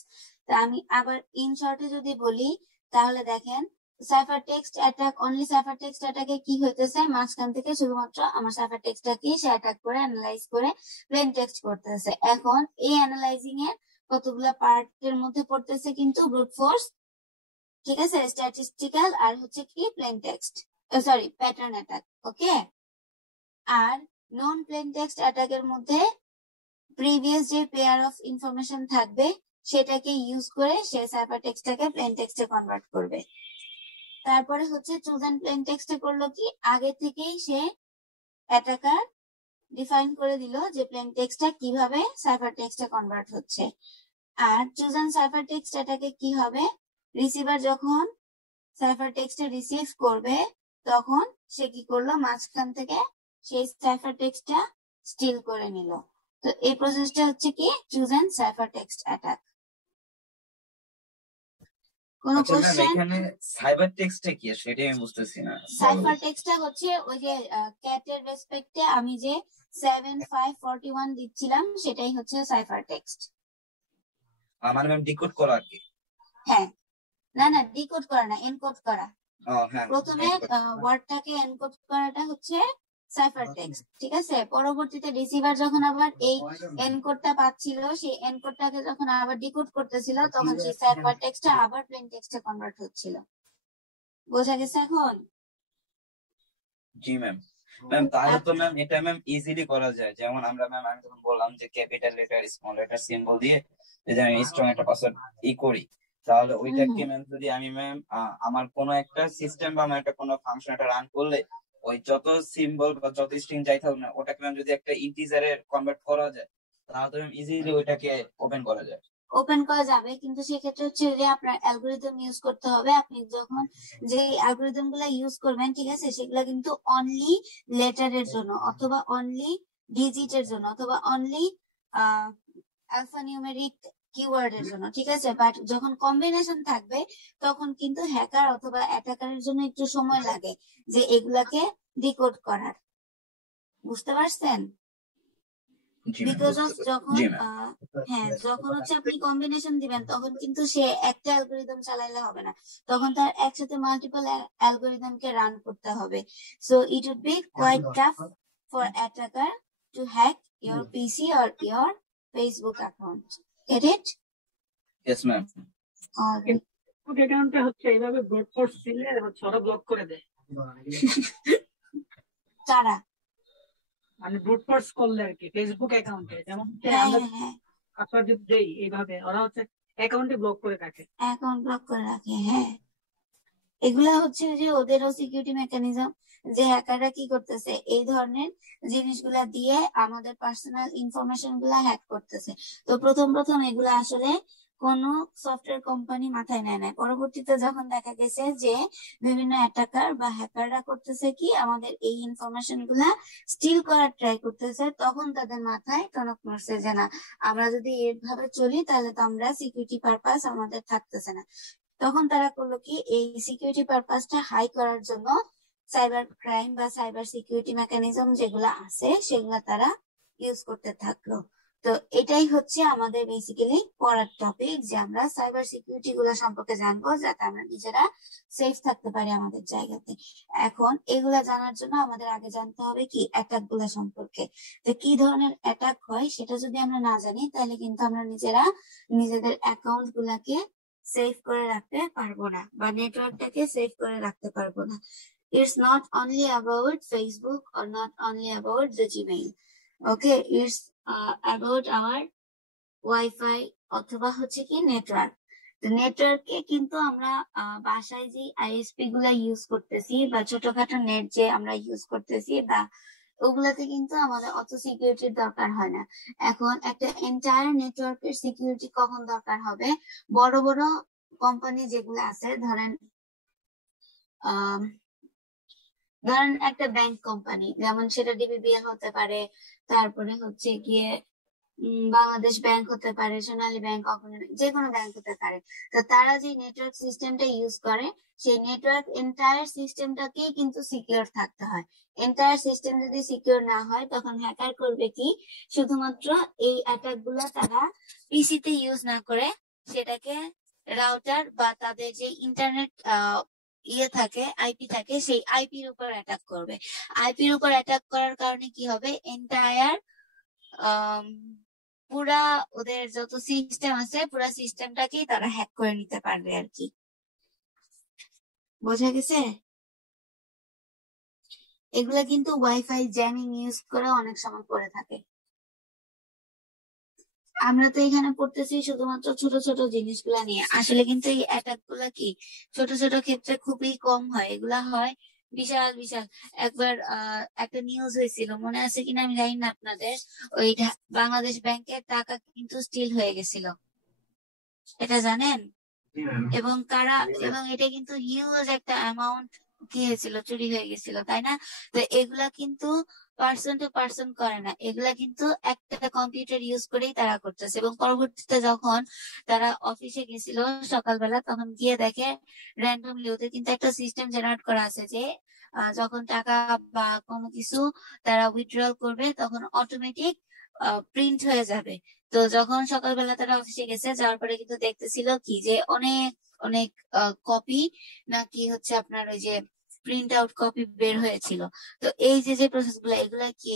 তা আমি আবার ইন শর্টে যদি বলি তাহলে দেখেন, cipher text attack, only cipher text অ্যাটাকে কি হইতেছে, মাঝখান থেকে শুধুমাত্র আমার সাইফার টেক্সটটাকে সে অ্যাটাক করে অ্যানালাইজ করে প্লেন টেক্সট করতেছে। এখন এই অ্যানালাইজিং এর কতগুলা পার্টের মধ্যে পড়তেছে কিন্তু ব্রুট ফোর্স, ঠিক আছে, স্ট্যাটিস্টিক্যাল আর হচ্ছে কি plain text, sorry pattern attack. Okay, আর নন প্লেন টেক্সট অ্যাটাকের মধ্যে প্রিভিয়াস যে পেয়ার অফ ইনফরমেশন থাকবে সেটাকে ইউজ করে সে সাইফার টেক্সটটাকে প্লেন টেক্সটে কনভার্ট করবে। তারপরে হচ্ছে চুজেন প্লেন টেক্সটে করলো কি, আগে থেকেই সে অ্যাটাকার ডিফাইন করে দিল যে প্লেন টেক্সটটা কিভাবে সাইফার টেক্সটে কনভার্ট হচ্ছে। আর চুজেন সাইফার টেক্সট অ্যাটাকে কি হবে, রিসিভার যখন সাইফার টেক্সটে রিসিভ করবে তখন সে কি করলো, মাঝখান থেকে সেই সাইফার টেক্সটটা স্টিল করে নিল। তো এই প্রসেসটা হচ্ছে কি চুজেন সাইফার টেক্সট অ্যাটাক। কোন আচ্ছা ম্যাম, কোশ্চেন? এখানে সাইবার টেক্সটটা কি সেটাই আমি বুঝতেছি না। সাইফার টেক্সটটা হচ্ছে ওই যে ক্যাটের রেসপেক্টে আমি যে 7541 দিচ্ছিলাম সেটাই হচ্ছে সাইফার টেক্সট। মানে ম্যাম ডিকোড করা আর কি। হ্যাঁ, না না ডিকোড করা না, এনকোড করা। হ্যাঁ, প্রথমে ওয়ার্ডটাকে এনকোড করাটা হচ্ছে সাইফার টেক্সট, ঠিক আছে। পরবর্তীতে রিসিভার যখন আবার এই এনকোডটা পাচ্ছিল, সেই এনকোডটাকে যখন আবার ডিকোড করতেছিল তখন সেই সাইফার টেক্সটটা আবার প্লেন টেক্সটে কনভার্ট হচ্ছিল। বোঝা গেছে এখন? জি ম্যাম। ম্যাম তাহলে তো ম্যাম এটা ম্যাম ইজিলি করা যায়, যেমন আমরা ম্যাম আমি যখন বললাম যে capital letter small letter symbol দিয়ে যদি আমি স্ট্রং একটা পাসওয়ার্ড করি, তাহলে ওইটাকে ম্যাম যদি আমি ম্যাম আমার কোনো একটা সিস্টেম বা আমার একটা কোনো ফাংশন একটা রান করলে ওই যত সিম্বল বা যত স্ট্রিং যাই থাকুক না, ওটাকে ম্যাম যদি একটা ইন্টিজারে কনভার্ট করা যায় তাহলে তো ম্যাম ইজিলি ওইটাকে ওপেন করা যায়। ওপেন করা যাবে, কিন্তু সেক্ষেত্রে হচ্ছে যে আপনার অ্যালগোরিদম ইউজ করতে হবে। আপনি যখন যে অ্যালগোরিদম গুলা ইউজ করবেন, ঠিক আছে, সেগুলা কিন্তু অনলি লেটারের জন্য অথবা অনলি ডিজিটের জন্য অথবা অনলি আলফানিউমেরিক কিওয়ার্ডের জন্য, ঠিক আছে। বাট যখন কম্বিনেশন থাকবে তখন কিন্তু হ্যাকার অথবা অ্যাটাকারের জন্য একটু সময় লাগে যে এগুলাকে ডিকোড করার। বুঝতে পারছেন? বিকজ অফ যখন হ্যাঁ, যখন হচ্ছে আপনি কম্বিনেশন দিবেন তখন কিন্তু সে একটা অ্যালগোরিদম চালাইলে হবে না, তখন তার একসাথে মাল্টিপল অ্যালগোরিদমকে রান করতে হবে। So it would be quite tough for attacker to hack your PC or your Facebook account. Get it? Yes ma'am. Facebook অ্যাকাউন্টে হচ্ছে এইভাবে ব্লক ফোর্স দিলে হচ্ছে ওরা ব্লক করে দেয়। কারা? মানে ব্রুট ফোর্স করলে আর কি ফেসবুক অ্যাকাউন্টে, যেমন হ্যাঁ আমরা হ্যাঁ হ্যাঁ, পাসওয়ার্ড দেই এইভাবে ওরা হচ্ছে অ্যাকাউন্টে ব্লক করে রাখে। অ্যাকাউন্ট ব্লক করে রাখে। হ্যাঁ, এগুলা হচ্ছে যে ওদেরও সিকিউরিটি মেকানিজম, যে হ্যাকাররা কি করতেছে এই ধরনের জিনিসগুলা দিয়ে আমাদের পার্সোনাল ইনফরমেশন গুলা হ্যাক করতেছে। তো প্রথম প্রথম এগুলা আসলে কোনো সফটওয়্যার কোম্পানি মাথায় নেয় না। পরবর্তীতে যখন দেখা গেছে যে বিভিন্ন অ্যাটাকার বা হ্যাকাররা করতেছে কি আমাদের এই ইনফরমেশন গুলা স্টিল করার ট্রাই করতেছে, তখন তাদের মাথায় টনক নড়ছে যে না, আমরা যদি এইভাবে চলি তাহলে তো আমরা সিকিউরিটি পারপাস আমাদের থাকতেছে না। তখন তারা করলো কি, এই সিকিউরিটি পারপাসটা হাই করার জন্য সাইবার ক্রাইম বা সাইবার সিকিউরিটি মেকানিজম যেগুলো আছে সেগুলো তারা ইউজ করতে থাকলো। তো এটাই হচ্ছে আমাদের বেসিক্যালি পড়ার টপিক, যে আমরা সাইবার সিকিউরিটি গুলো সম্পর্কে জানবো যাতে আমরা নিজেরা সেফ থাকতে পারি আমাদের জায়গাতে। এখন এগুলা জানার জন্য আমাদের আগে জানতে হবে কি অ্যাটাক গুলা সম্পর্কে। তো কি ধরনের অ্যাটাক হয় সেটা যদি আমরা না জানি তাহলে কিন্তু আমরা নিজেরা নিজেদের অ্যাকাউন্ট গুলাকে সেভ করে রাখতে পারবো না বা নেটওয়ার্কটাকে সেভ করে রাখতে পারবো না। It's not only about Facebook or not only about the Gmail. Okay, it's about our Wi-Fi অথবা হচ্ছে কি নেটওয়ার্ক। তো নেটওয়ার্কে কিন্তু আমরা বাসায় যে আইএসপি গুলা ইউজ করতেছি বা ছোটখাটো নেট যে আমরা ইউজ করতেছি বা ওগুলাতে কিন্তু আমাদের অত সিকিউরিটির দরকার হয় না। এখন একটা এন্টায়ার নেটওয়ার্কের সিকিউরিটি কখন দরকার হবে, বড় বড় কোম্পানি যেগুলো আছে, ধরেন একটা ব্যাংক কোম্পানি, যেমন সেটা ডিবিবিএল হতে পারে, তারপরে হচ্ছে গিয়ে বাংলাদেশ ব্যাংক হতে পারে, সোনালী ব্যাংক, অগ্রণী, যে কোনো ব্যাংক হতে পারে। তো তারা যে নেটওয়ার্ক সিস্টেমটা ইউজ করে, সেই নেটওয়ার্ক এন্টায়ার সিস্টেমটাকেই কিন্তু সিকিউর থাকতে হয়। এন্টায়ার সিস্টেম যদি সিকিউর না হয়, তখন হ্যাকার করবে কি, শুধুমাত্র এই অ্যাটাক গুলা তারা পিসিতে ইউজ না করে সেটাকে রাউটার বা তাদের যে ইন্টারনেট থাকে, আইপি থাকে, সেই আইপির উপর অ্যাটাক করবে। আইপির উপর অ্যাটাক করার কারণে কি হবে, এন্টায়ার পুরা ওদের যত সিস্টেম আছে পুরা সিস্টেমটাকেই তারা হ্যাক করে নিতে পারবে আর কি। বোঝা গেছে? এগুলা কিন্তু ওয়াইফাই জ্যামিং ইউজ করে অনেক সময় করে থাকে। আমরা তো এখানে পড়তেছি শুধুমাত্র ছোট ছোট জিনিসগুলা নিয়ে, আসলে কিন্তু এই অ্যাটাক গুলা কি ছোট ছোট ক্ষেত্রে খুবই কম হয়, এগুলা হয় বিশাল বিশাল। একবার একটা নিউজ হয়েছিল, মনে আছে কিনা আমি জানি না আপনাদের, ওই বাংলাদেশ ব্যাংকের টাকা কিন্তু স্টিল হয়ে গেছিল, এটা জানেন? এবং এবং এটা কিন্তু হিউজ একটা অ্যামাউন্ট কি হয়েছিল, চুরি হয়ে গেছিল, তাই না? তো এগুলা কিন্তু পার্সন টু পার্সন করে না, এগুলা কিন্তু একটা কম্পিউটার ইউজ করেই তারা করতেছে। এবং পরবর্তীতে যখন তারা অফিসে গেছিল সকালবেলা, তখন গিয়ে দেখে র্যান্ডমলি ওদের কিন্তু একটা সিস্টেম জেনারেট করা আছে যে যখন টাকা বা কোনো কিছু তারা উইথড্রল করবে তখন অটোমেটিক প্রিন্ট হয়ে যাবে। তো যখন সকালবেলা তারা অফিসে গেছে, যাওয়ার পরে কিন্তু দেখতেছিল কি যে অনেক অনেক কপি নাকি হচ্ছে আপনার ওই যে প্রিন্ট আউট কপি বের হয়েছিল। তো এই যে প্রসেস গুলো, এগুলা কি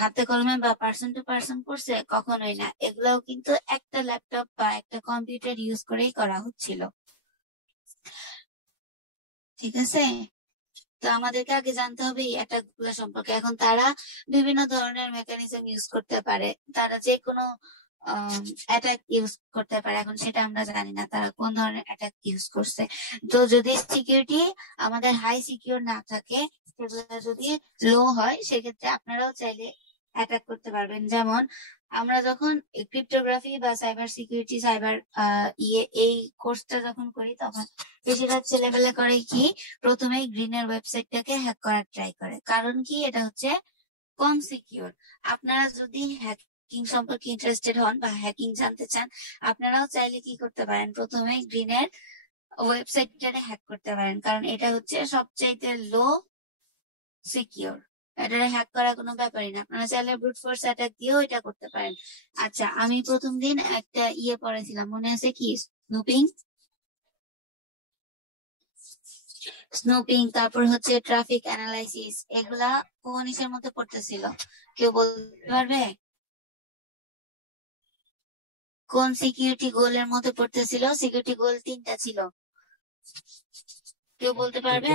হাতে কলমে বা পার্সন টু পার্সন করছে? কখনোই না, এগুলাও কিন্তু একটা ল্যাপটপ বা একটা কম্পিউটার ইউজ করেই করা হচ্ছিল। ঠিক আছে, তো আমাদেরকে আগে জানতে হবে এই অ্যাটাক গুলা সম্পর্কে। এখন তারা বিভিন্ন ধরনের মেকানিজম ইউজ করতে পারে, তারা যে কোনো অ্যাটাক ইউজ করতে পারে। এখন সেটা আমরা জানি না তারা কোন ধরনের অ্যাটাক ইউজ করছে। তো যদি সিকিউরিটি আমাদের হাই সিকিউর না থাকে, সেগুলো যদি লো হয়, সেক্ষেত্রে আপনারাও চাইলে অ্যাটাক করতে পারবেন। যেমন আমরা যখন ক্রিপ্টোগ্রাফি বা সাইবার সিকিউরিটি, সাইবার এই কোর্সটা যখন করি, তখন বেশিরভাগ ছেলেবেলা করে কি, প্রথমেই গ্রিনের ওয়েবসাইটটাকে হ্যাক করার ট্রাই করে। কারণ কি, এটা হচ্ছে কম সিকিউর। আপনারা যদি হ্যাকিং সম্পর্কে ইন্টারেস্টেড হন বা হ্যাকিং জানতে চান, আপনারাও চাইলে কি করতে পারেন, প্রথমে গ্রিনের ওয়েবসাইটটাকে হ্যাক করতে পারেন, কারণ এটা হচ্ছে সবচাইতে লো সিকিউর। এটা হ্যাক করা কোনো ব্যাপারই না। আপনারা চাইলে ব্রুট ফোর্স অ্যাটাক দিয়েও এটা করতে পারেন। আচ্ছা, আমি প্রথম দিন একটা পড়েছিলাম, মনে আছে কি, স্নুপিং, তারপর হচ্ছে ট্রাফিক অ্যানালাইসিস, এগুলা কোন ইসের মধ্যে পড়তেছিল? কেউ বলতে পারবে কোন সিকিউরিটি গোলের মধ্যে পড়তেছিল? সিকিউরিটি গোল 3টা ছিল, কেউ বলতে পারবে?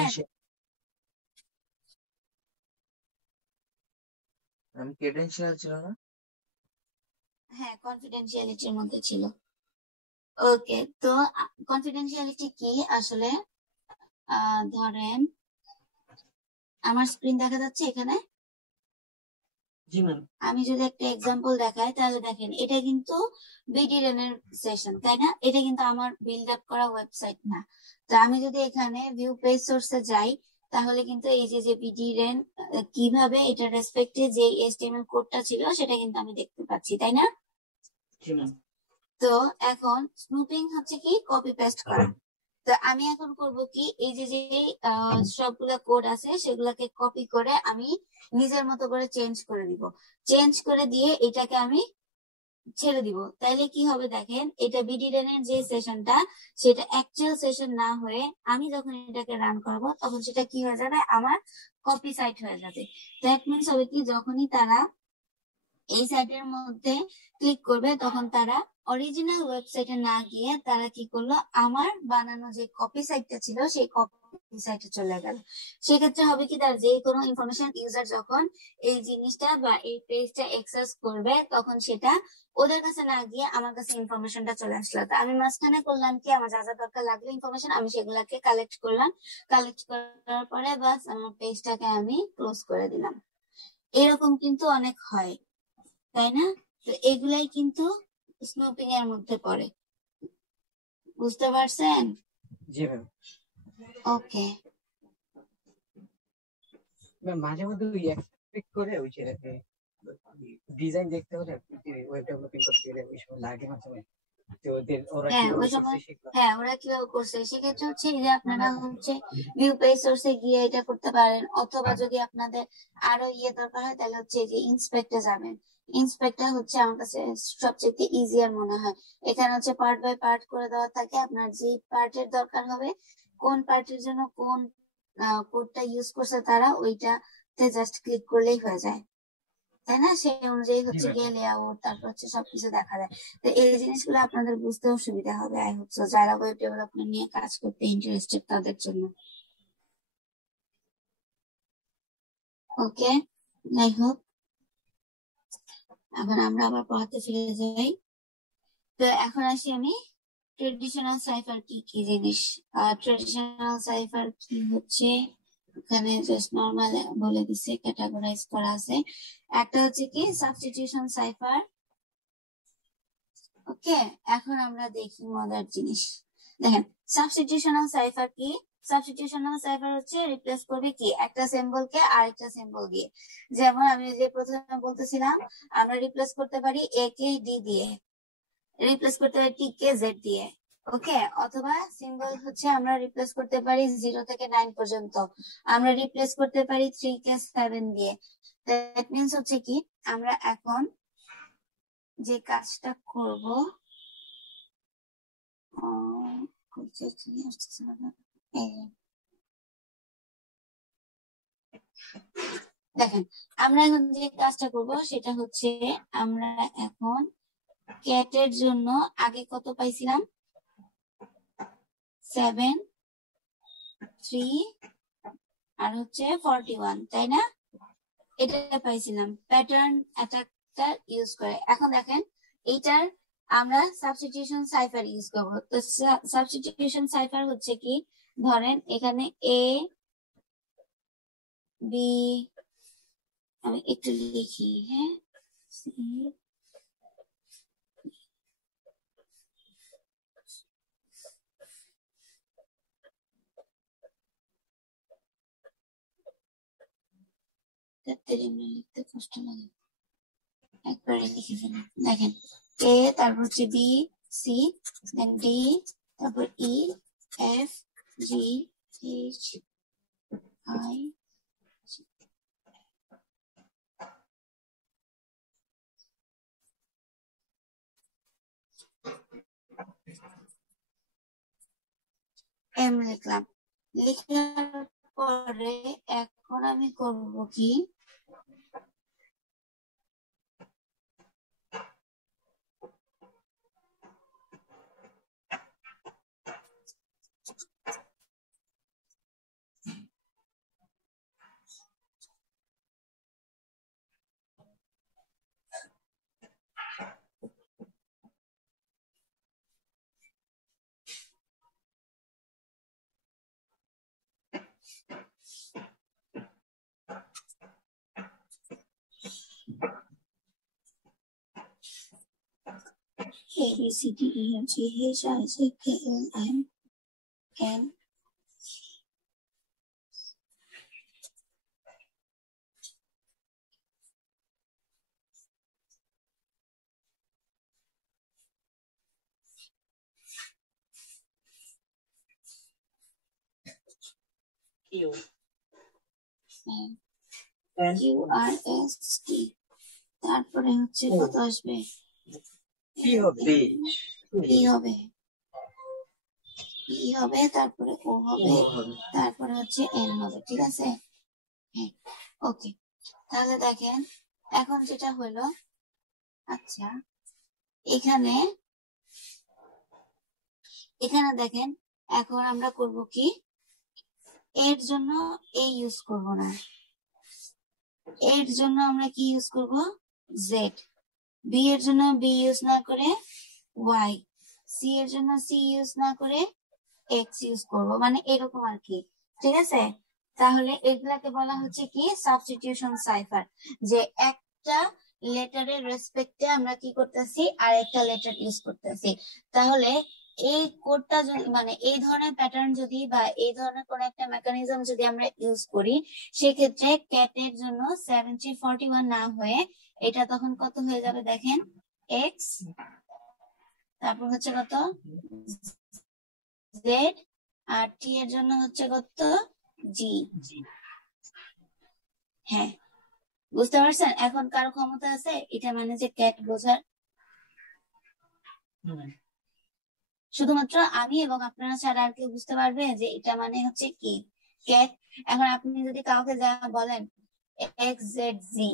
ক্রেডেনশিয়াল ছিল না? হ্যাঁ, কনফিডেন্সিয়ালিটির মধ্যে ছিল। ওকে, তো কনফিডেন্সিয়ালিটি কি আসলে? ধরেন আমার স্ক্রিন দেখা যাচ্ছে এখানে, জি ম্যাম। আমি যদি একটা এক্সাম্পল দেখাই, তাহলে দেখেন এটা কিন্তু বিডিরেন এর সেশন, তাই না? এটা কিন্তু আমার বিল্ড আপ করা ওয়েবসাইট না। তো আমি যদি এখানে ভিউ পেজ সোর্সে যাই, তাহলে কিন্তু এই যে বিডিরেন কিভাবে এটা রেসপেক্টে যে এইচটিএমএল কোডটা ছিল সেটা কিন্তু আমি দেখতে পাচ্ছি, তাই না? জি ম্যাম। তো এখন স্নুপিং হচ্ছে কি, কপি পেস্ট করা। তো আমি এখন করব কি, এই যে সবগুলা কোড আছে সেগুলাকে কপি করে আমি নিজের মতো করে চেঞ্জ করে দিব। চেঞ্জ করে দিয়ে এটাকে আমি ছেড়ে দিব। তাইলে কি হবে দেখেন, এটা বিডিরেন এর যে সেশনটা, সেটা অ্যাকচুয়াল সেশন না হয়ে আমি যখন এটাকে রান করব, তখন সেটা কি হয়ে যাবে, আমার কপি সাইট হয়ে যাবে। দ্যাট মিনস হবে কি, যখনই তারা এই সাইটের মধ্যে ক্লিক করবে, তখন তারা অরিজিনাল ওয়েবসাইটে না গিয়ে তারা কি করলো, আমার বানানো যে কপি সাইটটা ছিল সেই কপি সাইটে চলে গেল। সেক্ষেত্রে হবে কি, তার যে কোনো ইনফরমেশন ইউজার যখন এই জিনিসটা বা এই পেজটা অ্যাক্সেস করবে, তখন সেটা ওদের কাছে না গিয়ে আমার কাছে ইনফরমেশনটা চলে আসলো। তো আমি মাঝখানে করলাম কি, আমার যা যা দরকার লাগলো ইনফরমেশন, আমি সেগুলাকে কালেক্ট করলাম। কালেক্ট করার পরে বাস আমার পেজটাকে আমি ক্লোজ করে দিলাম। এরকম কিন্তু অনেক হয়, তাই না? তো এগুলাই কিন্তু স্নুপিং এর মধ্যে পড়ে। বুঝতে পারছেন? জি ম্যাম। ওকে, ম্যাম মাঝে মধ্যে ওই এক্সপেক্ট করে ওই যে ডিজাইন দেখতে হলে ওয়েব ডেভেলপিং করতে গেলে ওই সময় লাগে মাঝে মাঝে। তো ওরা হ্যাঁ কিভাবে ওই করছে সময় সেগুলো হ্যাঁ ওরা কিভাবে করছে সেক্ষেত্রে হচ্ছে এই যে আপনারা হচ্ছে ভিউ পেজ সোর্সে গিয়ে এটা করতে পারেন, অথবা যদি আপনাদের আরো দরকার হয় তাহলে হচ্ছে যে ইন্সপেক্টে যাবেন। ইন্সপেক্টর হচ্ছে আমার কাছে সবচেয়ে ইজিয়ার মনে হয়। এখানে হচ্ছে পার্ট বাই পার্ট করে দেওয়া থাকে, আপনার যে পার্টের দরকার হবে, কোন পার্টের জন্য কোন কোডটা ইউজ করছে তারা, ওইটাতে জাস্ট ক্লিক করলেই হয়ে যায়, তাই না? সেই অনুযায়ী হচ্ছে গিয়ে লেআউট তারপর হচ্ছে সবকিছু দেখা যায়। তো এই জিনিসগুলো আপনাদের বুঝতেও সুবিধা হবে আই হোপ সো, যারা ওয়েব ডেভেলপমেন্ট নিয়ে কাজ করতে ইন্টারেস্টেড তাদের জন্য। ওকে, আই হোপ। এখন আমরা আবার পড়াতে ফিরে যাই। তো এখন আসি আমি ট্রেডিশনাল সাইফার কি কি জিনিস। ট্রেডিশনাল সাইফার কি হচ্ছে এখানে জাস্ট নরমাল বলে দিছে, ক্যাটাগরাইজ করা আছে। একটা হচ্ছে কি সাবস্টিটিউশন সাইফার। ওকে, এখন আমরা দেখি মজার জিনিস। দেখেন সাবস্টিটিউশনাল সাইফার কি? সাবস্টিটিউশনাল সাইফার হচ্ছে রিপ্লেস করবে কি একটা সিম্বল কে আরেকটা সিম্বল দিয়ে। যেমন আমি যে প্রথমে বলতেছিলাম আমরা রিপ্লেস করতে পারি এ কে ডি দিয়ে, রিপ্লেস করতে পারি টি কে জেড দিয়ে। ওকে, অথবা সিম্বল হচ্ছে আমরা রিপ্লেস করতে পারি 0 থেকে 9 পর্যন্ত, আমরা রিপ্লেস করতে পারি 3 কে 7 দিয়ে। দ্যাট মিন্স হচ্ছে কি আমরা এখন যে কাজটা করব, দেখেন আমরা এখন যে কাজটা করব সেটা হচ্ছে আমরা এখন ক্যাটের জন্য আগে কত পাইছিলাম 7 3 আর হচ্ছে 41, তাই না? এটা পাইছিলাম প্যাটার্ন অ্যাটাকটা ইউজ করে। এখন দেখেন এইটার আমরা সাবস্টিটিউশন সাইফার ইউজ করব। তো সাবস্টিটিউশন সাইফার হচ্ছে কি, ধরেন এখানে এ বি, আমি একটু লিখি, হ্যাঁ লিখতে কষ্ট লাগে, একবারে লিখে ফেলি। দেখেন এ, তারপর হচ্ছে বি সি, দেন ডি, তারপর E F G H I, M লিখলাম। লিখার পরে এখন আমি করব কি, A B C D E F G H I J K L M N Q N Q R S T, তারপরে হচ্ছে কত আসবে, কি হবে? পি হবে, পি হবে, তারপরে ও হবে, তারপরে হচ্ছে এন হবে। ঠিক আছে, হ্যাঁ ওকে। তাহলে দেখেন এখন যেটা হলো, আচ্ছা এখানে দেখেন এখন আমরা করব কি, এর জন্য এ ইউজ করব না, এর জন্য আমরা কি ইউজ করব জেড, বি এর জন্য বি ইউজ না করে ওয়াই, সি এর জন্য সি ইউজ না করে এক্স ইউজ করব, মানে এরকম আর কি। ঠিক আছে, তাহলে এগুলাকে বলা হচ্ছে কি সাবস্টিটিউশন সাইফার, যে একটা লেটারের রেসপেক্টে আমরা কি করতেছি আর একটা লেটার ইউজ করতেছি। তাহলে এই কোডটা যদি মানে এই ধরনের প্যাটার্ন যদি বা এই ধরনের কোন একটা মেকানিজম যদি আমরা ইউজ করি, সেক্ষেত্রে ক্যাটের জন্য 7041 না হয়ে এটা তখন কত হয়ে যাবে দেখেন, এক্স, তারপর হচ্ছে কত জেড, আর টি এর জন্য হচ্ছে কত জি। হ্যাঁ, বুঝতে পারছেন? এখন কারো ক্ষমতা আছে এটা মানে যে ক্যাট বোঝার? শুধুমাত্র আমি এবং আপনারা ছাড়া আর কেউ বুঝতে পারবে যে এটা মানে হচ্ছে কি ক্যাট? এখন আপনি যদি কাউকে যা বলেন এক্স জেড জি,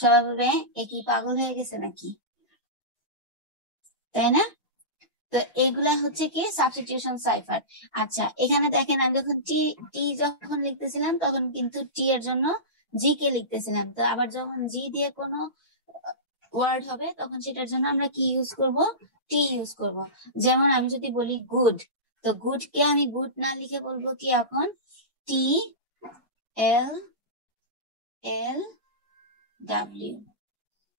সবাই বলবে এ কি পাগল হয়ে গেছে নাকি, তাই না? তো এগুলা হচ্ছে কি সাবস্টিটিউশন সাইফার। আচ্ছা, এখানে দেখেন আমি যখন টি টি যখন লিখতেছিলাম তখন কিন্তু টি এর জন্য জি কে লিখতেছিলাম। তো আবার যখন জি দিয়ে কোনো ওয়ার্ড হবে তখন সেটার জন্য আমরা কি ইউজ করব? টি ইউজ করব। যেমন আমি যদি বলি গুড, তো গুড কে আমি গুড না লিখে বলবো কি এখন টি এল এল ডাব্লিউ।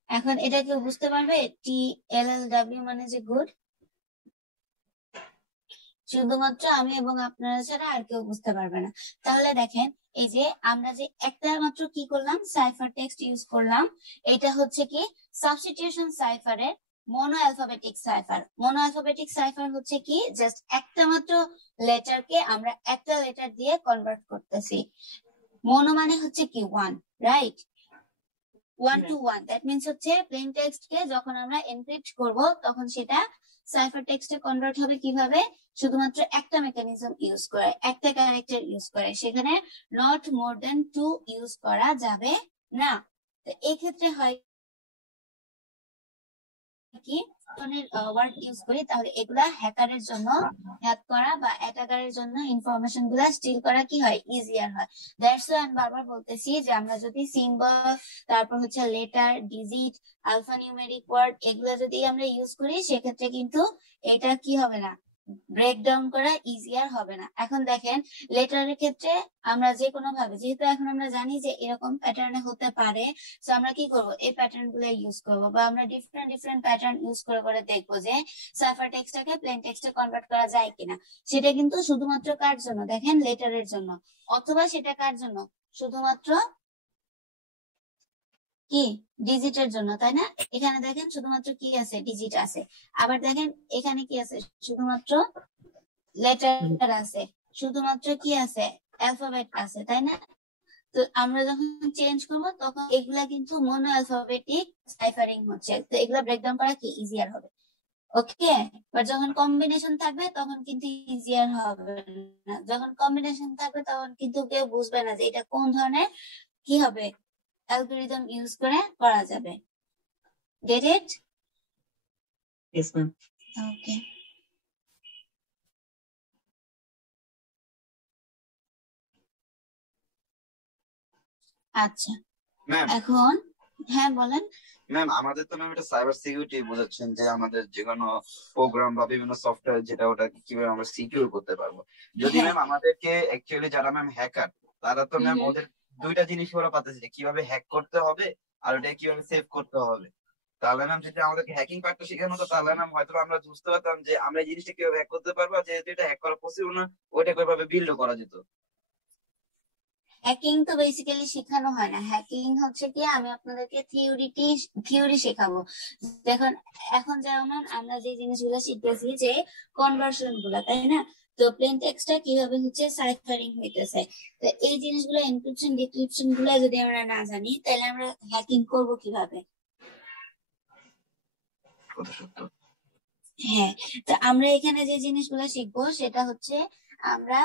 এখন এটা কেউ বুঝতে পারবে টি এল এল ডাব্লিউ মানে যে গুড? শুধুমাত্র আমি এবং আপনারা ছাড়া আর কেউ বুঝতে পারবে না। তাহলে দেখেন এই যে আমরা যে একটা মাত্র কি করলাম, সাইফার টেক্সট ইউজ করলাম, এটা হচ্ছে কি সাবস্টিটিউশন সাইফারের মনো অ্যালফাবেটিক সাইফার। মনো অ্যালফাবেটিক সাইফার হচ্ছে কি জাস্ট একটা মাত্র লেটারকে আমরা একটা লেটার দিয়ে কনভার্ট করতেছি। মনো মানে হচ্ছে কি one, right? 1 to 1, that means হচ্ছে প্লেন টেক্সট কে যখন আমরা এনক্রিপ্ট করব তখন সেটা সাইফার টেক্সটে কনভার্ট হবে কিভাবে? শুধুমাত্র একটা মেকানিজম ইউজ করে, একটা ক্যারেক্টার ইউজ করে, সেখানে নট মোর দেন 2 ইউজ করা যাবে না। তো এই ক্ষেত্রে হয় কি ধরনের ওয়ার্ড ইউজ করি, তাহলে এগুলা হ্যাকারের জন্য হ্যাক করা বা অ্যাটাকারের জন্য ইনফরমেশন গুলা স্টিল করা কি হয়, ইজিয়ার হয়। দ্যাটস ওয়াই আমি বারবার বলতেছি যে আমরা যদি সিম্বল, তারপর হচ্ছে letter, digit, alphanumeric word এগুলা যদি আমরা ইউজ করি সেক্ষেত্রে কিন্তু এটা কি হবে না, ব্রেকডাউন করা ইজিয়ার হবে না। এখন দেখেন লেটারের ক্ষেত্রে আমরা যে কোনো ভাবে, যেহেতু এখন আমরা জানি যে এরকম প্যাটার্নে হতে পারে, তো আমরা কি করব, এই প্যাটার্ন গুলো ইউজ করবো বা আমরা ডিফারেন্ট ডিফারেন্ট প্যাটার্ন ইউজ করে করে দেখবো যে সাইফার টেক্সটটাকে প্লেন টেক্সটে কনভার্ট করা যায় কিনা। সেটা কিন্তু শুধুমাত্র কার জন্য দেখেন, লেটারের জন্য, অথবা সেটা কার জন্য, শুধুমাত্র কি ডিজিটের জন্য, তাই না? এখানে দেখেন শুধুমাত্র কি আছে, ডিজিট আছে। আবার দেখেন এখানে কি আছে, শুধুমাত্র লেটার আছে, শুধুমাত্র কি আছে, অ্যালফাবেট আছে, তাই না? তো আমরা যখন চেঞ্জ করবো তখন এগুলা কিন্তু মনো অ্যালফাবেটিক সাইফারিং হচ্ছে, তো এগুলা ব্রেকডাউন করা কি ইজিয়ার হবে। ওকে, বাট যখন কম্বিনেশন থাকবে তখন কিন্তু ইজিয়ার হবে না। যখন কম্বিনেশন থাকবে তখন কিন্তু কেউ বুঝবে না যে এটা কোন ধরনের কি হবে, অ্যালগরিদম ইউজ করে করা যাবে। Get it? Yes, ma'am. ওকে, আচ্ছা ম্যাম এখন হ্যাঁ বলেন। ম্যাম আমাদের তো ম্যাম এটা সাইবার সিকিউরিটি বোঝাচ্ছেন যে আমাদের যে কোনো প্রোগ্রাম বা বিভিন্ন সফটওয়্যার যেটা ওটা কিভাবে আমরা সিকিউর করতে পারবো। যদি হ্যাঁ। ম্যাম আমাদেরকে অ্যাকচুয়ালি যারা ম্যাম হ্যাকার তারা তো ম্যাম হুম। ওদের দুইটা জিনিস ওরা পাচ্ছে যে কিভাবে হ্যাক করতে হবে আর ওটা কিভাবে সেভ করতে হবে। তাহলে ম্যাম যদি আমাদেরকে হ্যাকিং পার্টটা শেখানো হতো তাহলে ম্যাম হয়তো আমরা বুঝতে পারতাম যে আমরা এই জিনিসটা কিভাবে হ্যাক করতে পারবো, আর যেহেতু এটা হ্যাক করা পসিবল না ওইটা কিভাবে বিল্ড করা যেত। হ্যাকিং তো বেসিক্যালি শেখানো হয় না, হ্যাকিং হচ্ছে কি আমি আপনাদেরকে থিওরি শেখাবো। দেখুন এখন যেমন আমরা যে জিনিসগুলো শিখতেছি যে কনভার্সন গুলা, তাই না? তো প্লেন টেক্সটটা কিভাবে হচ্ছে সাইফারিং হইতেছে, তো এই জিনিসগুলো এনক্রিপশন ডিক্রিপশন গুলা যদি আমরা না জানি তাহলে আমরা হ্যাকিং করব কিভাবে? কত সত্য। হ্যাঁ, তো আমরা এখানে যে জিনিসগুলো শিখবো সেটা হচ্ছে আমরা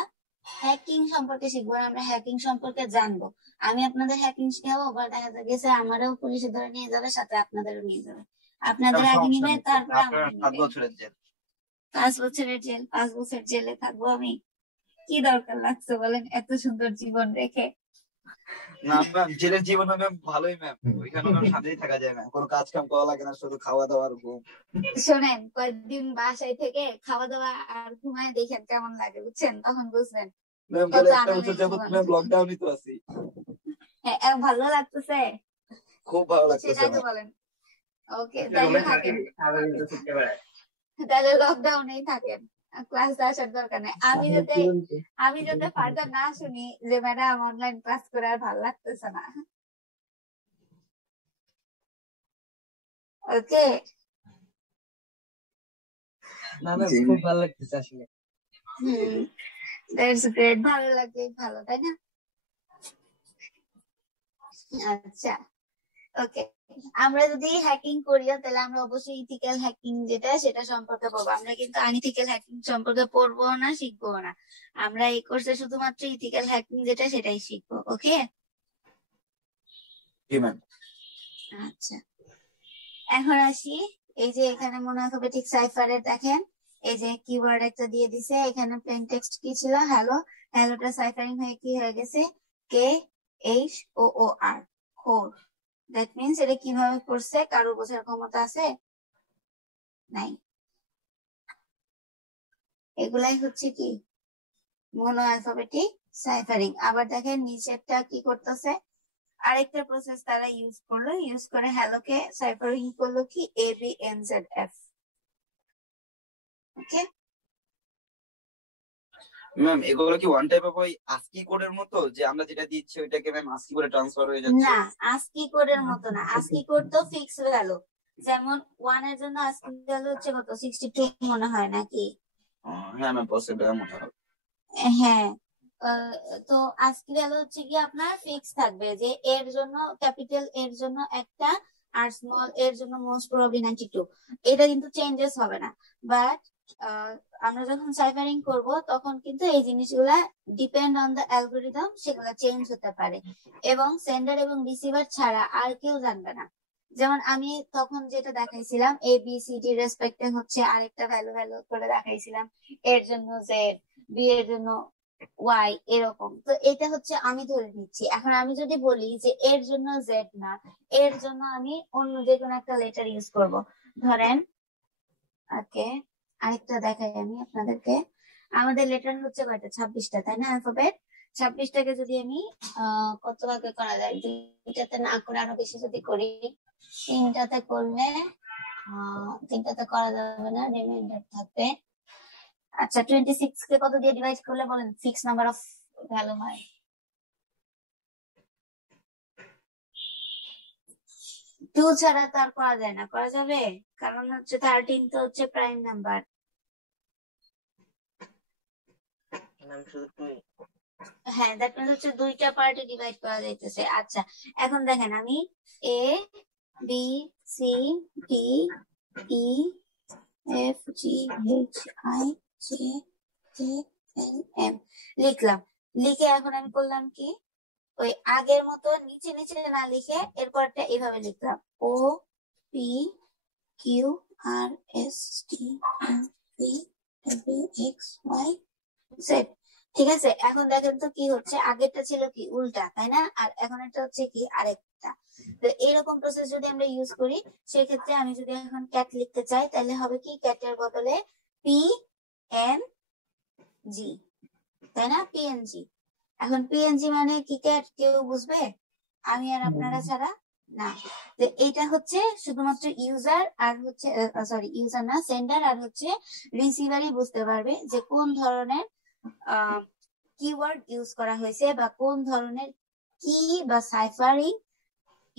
হ্যাকিং সম্পর্কে শিখবো, আমরা হ্যাকিং সম্পর্কে জানবো। আমি আপনাদের হ্যাকিং শিখাবো, আবার দেখা গেছে আমারও পুলিশে ধরে নিয়ে যাবে, সাথে আপনাদেরও নিয়ে যাবে। আপনাদের আগে নিবে, তারপরে আপনার আমাকে 7 নিবে। বছরের জেল। 5 বছরের জেল, 5 বছর জেলে থাকবো আমি? কি দরকার লাগছে বলেন এত সুন্দর জীবন রেখে? না ম্যাম, জেলের জীবন ম্যাম ভালোই ম্যাম, ওইখানে ম্যাম শান্তিই থাকা যায় না, কোনো কাজ কাম করা লাগে না, শুধু খাওয়া দাওয়া আর ঘুম। শোনেন, কয়েকদিন বাসায় থেকে খাওয়া দাওয়া আর ঘুমায় দেখেন কেমন লাগে, বুঝছেন? তখন বুঝবেন ম্যাম কত গেলে 1 আনন্দের বছর যাবত জীবন। ম্যাম লকডাউনই তো আছি। হ্যাঁ, ভালো লাগতেছে, খুব ভালো লাগতেছে সেটাকে ম্যাম। বলেন। ওকে, তাইলে থাকেন। তাহলে লকডাউনেই থাকেন, ক্লাসে আসার দরকার নেই। আমি যাতে ফার্দার না শুনি যে ম্যাডাম অনলাইন ক্লাস করে আর ভালো লাগতেছে না। ওকে, না ম্যাম জি খুব ভালো লাগতেছে আসলে। দ্যাটস গ্রেট, ভালো লাগে, ভালো তাই না? আচ্ছা, ওকে, আমরা যদি হ্যাকিং করিও তাহলে আমরা অবশ্যই ইথিক্যাল হ্যাকিং যেটা সেটা সম্পর্কে পড়বো। আমরা কিন্তু আনইথিক্যাল হ্যাকিং সম্পর্কে পড়বো না, শিখবো না। আমরা এই কোর্সে শুধুমাত্র ইথিক্যাল হ্যাকিং যেটা সেটাই শিখবো। ওকে, জি ম্যাম। আচ্ছা, এখন আসি, এই যে এখানে মনোঅ্যালফাবেটিক সাইফারে দেখেন এই যে কিওয়ার্ড একটা দিয়ে দিছে, এখানে প্লেন টেক্সট কি ছিল, হ্যালো, হ্যালোটা সাইফারিং হয়ে কি হয়ে গেছে, KHOOR, খোর। দ্যাট মিনস এটা কিভাবে করছে কারো বোঝার ক্ষমতা আছে? নাই। এগুলাই হচ্ছে কি মনো অ্যালফাবেটিক সাইফারিং। আবার দেখেন নিচেরটা কি করতেছে, আরেকটা প্রসেস তারা ইউজ করলো, ইউজ করে হ্যালোকে সাইফারিং করলো কি ABNZF। ওকে ম্যাম এগুলো কি ওয়ান টাইপ অফ ওই ASCII কোডের মতো, যে আমরা যেটা দিচ্ছি ওইটাকে ম্যাম ASCII কোডে ট্রান্সফার হয়ে যাচ্ছে? না, ASCII কোডের মতো না। ASCII কোড তো ফিক্স ভ্যালু, যেমন 1 এর জন্য ASCII ভ্যালু হচ্ছে কত, 62 মনে হয় নাকি? হ্যাঁ ম্যাম পসিবল এমন হবে। হ্যাঁ, তো ASCII ভ্যালু হচ্ছে কি আপনার ফিক্স থাকবে, যে এর জন্য ক্যাপিটাল এর জন্য একটা আর স্মল এর জন্য মোস্ট প্রবাবলি 92। এটা কিন্তু চেঞ্জেস হবে না। বাট আমরা যখন সাইফারিং করব তখন কিন্তু এই জিনিসগুলা ডিপেন্ড অন দ্য অ্যালগোরিদম, সেগুলা চেঞ্জ হতে পারে এবং সেন্ডার এবং রিসিভার ছাড়া আর কেউ জানবে না। যেমন আমি তখন যেটা দেখাইছিলাম ABCD রেসপেক্টে হচ্ছে আরেকটা ভ্যালু ভ্যালু করে দেখাইছিলাম, এর জন্য জেড, বি এর জন্য ওয়াই, এরকম। তো এটা হচ্ছে আমি ধরে নিচ্ছি। এখন আমি যদি বলি যে এর জন্য জেড না, এর জন্য আমি অন্য যে কোনো একটা লেটার ইউজ করব, ধরেন ওকে আরেকটা দেখাই আমি আপনাদেরকে। আমাদের লেটার হচ্ছে কয়টা, 26টা তাই না, অ্যালফাবেট। 26টাকে যদি আমি কত ভাগে করা যায়, দুইটাতে না করে আরো বেশি যদি করি, তিনটাতে করলে 3টাতে করা যাবে না, রিমাইন্ডার থাকবে। আচ্ছা, 26 কে কত দিয়ে ডিভাইড করলে বলেন ফিক্স নাম্বার অফ ভ্যালু হয়? 2 ছাড়া তো আর করা যায় না, করা যাবে? কারণ হচ্ছে 13 তো হচ্ছে প্রাইম নাম্বার। ম্যাম শুধু তুই হ্যাঁ, দ্যাট মিন্স হচ্ছে দুইটা পার্টে ডিভাইড করা যাইতেছে। আচ্ছা, এখন দেখেন আমি A B C D E F G H I J K L M লিখলাম। লিখে এখন আমি করলাম কি, ওই আগের মতো নিচে নিচে না লিখে এরপরটা এইভাবে লিখলাম, O P Q R S T U V W X Y Z। ঠিক আছে, এখন দেখেন তো কি হচ্ছে, আগেরটা ছিল কি উল্টা তাই না, আর এখন এটা হচ্ছে কি আরেকটা। তো এরকম প্রসেস যদি আমরা ইউজ করি, সেক্ষেত্রে আমি যদি এখন ক্যাট লিখতে চাই তাহলে হবে কি, ক্যাটের বদলে PNG, তাই না, PNG। এখন PNG মানে কি ক্যাট, কেউ বুঝবে? আমি আর আপনারা ছাড়া না। তো এটা হচ্ছে শুধুমাত্র ইউজার আর হচ্ছে সরি ইউজার না, সেন্ডার আর হচ্ছে রিসিভারই বুঝতে পারবে যে কোন ধরনের কিওয়ার্ড ইউজ করা হয়েছে বা কোন ধরনের কি বা সাইফারিং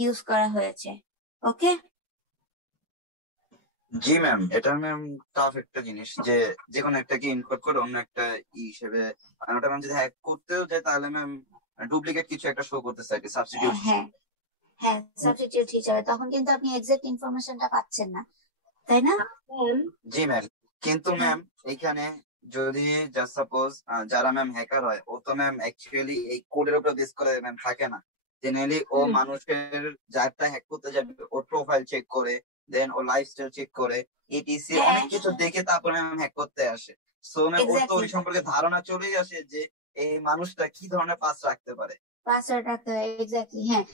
ইউজ করা হয়েছে। ওকে, জি ম্যাম, এটা ম্যাম টাফ একটা জিনিস, যে যেকোনো একটাকে ইনকোড করে অন্য একটা হিসেবে, আর ওটা ম্যাম যদি হ্যাক করতেও যায় তাহলে ম্যাম ডুপ্লিকেট কিছু একটা শো করতেছে আর কি, সাবস্টিটিউট। হ্যাঁ হ্যাঁ, সাবস্টিটিউট হিসাবে তখন কিন্তু আপনি এক্সাক্ট ইনফরমেশনটা পাচ্ছেন না, তাই না? জি ম্যাম, কিন্তু ম্যাম এখানে যদি জাস্ট সাপোজ যারা ম্যাম হ্যাকার হয়, ও তো ম্যাম অ্যাকচুয়ালি এই কোডের উপর বেস করে ম্যাম থাকে না। জেনারেলি ও মানুষের যারটা হ্যাক করতে যাবে ওর প্রোফাইল চেক করে, দেন ও লাইফস্টাইল চেক করে, ইটিসি অনেক কিছু দেখে তারপরে ম্যাম হ্যাক করতে আসে। সো ম্যাম ওর তো ওই সম্পর্কে ধারণা চলেই আসে যে এই মানুষটা কি ধরনের পাস রাখতে পারে। পাসওয়ার্ড রাখতে হয়, এক্স্যাক্টলি। হ্যাঁ,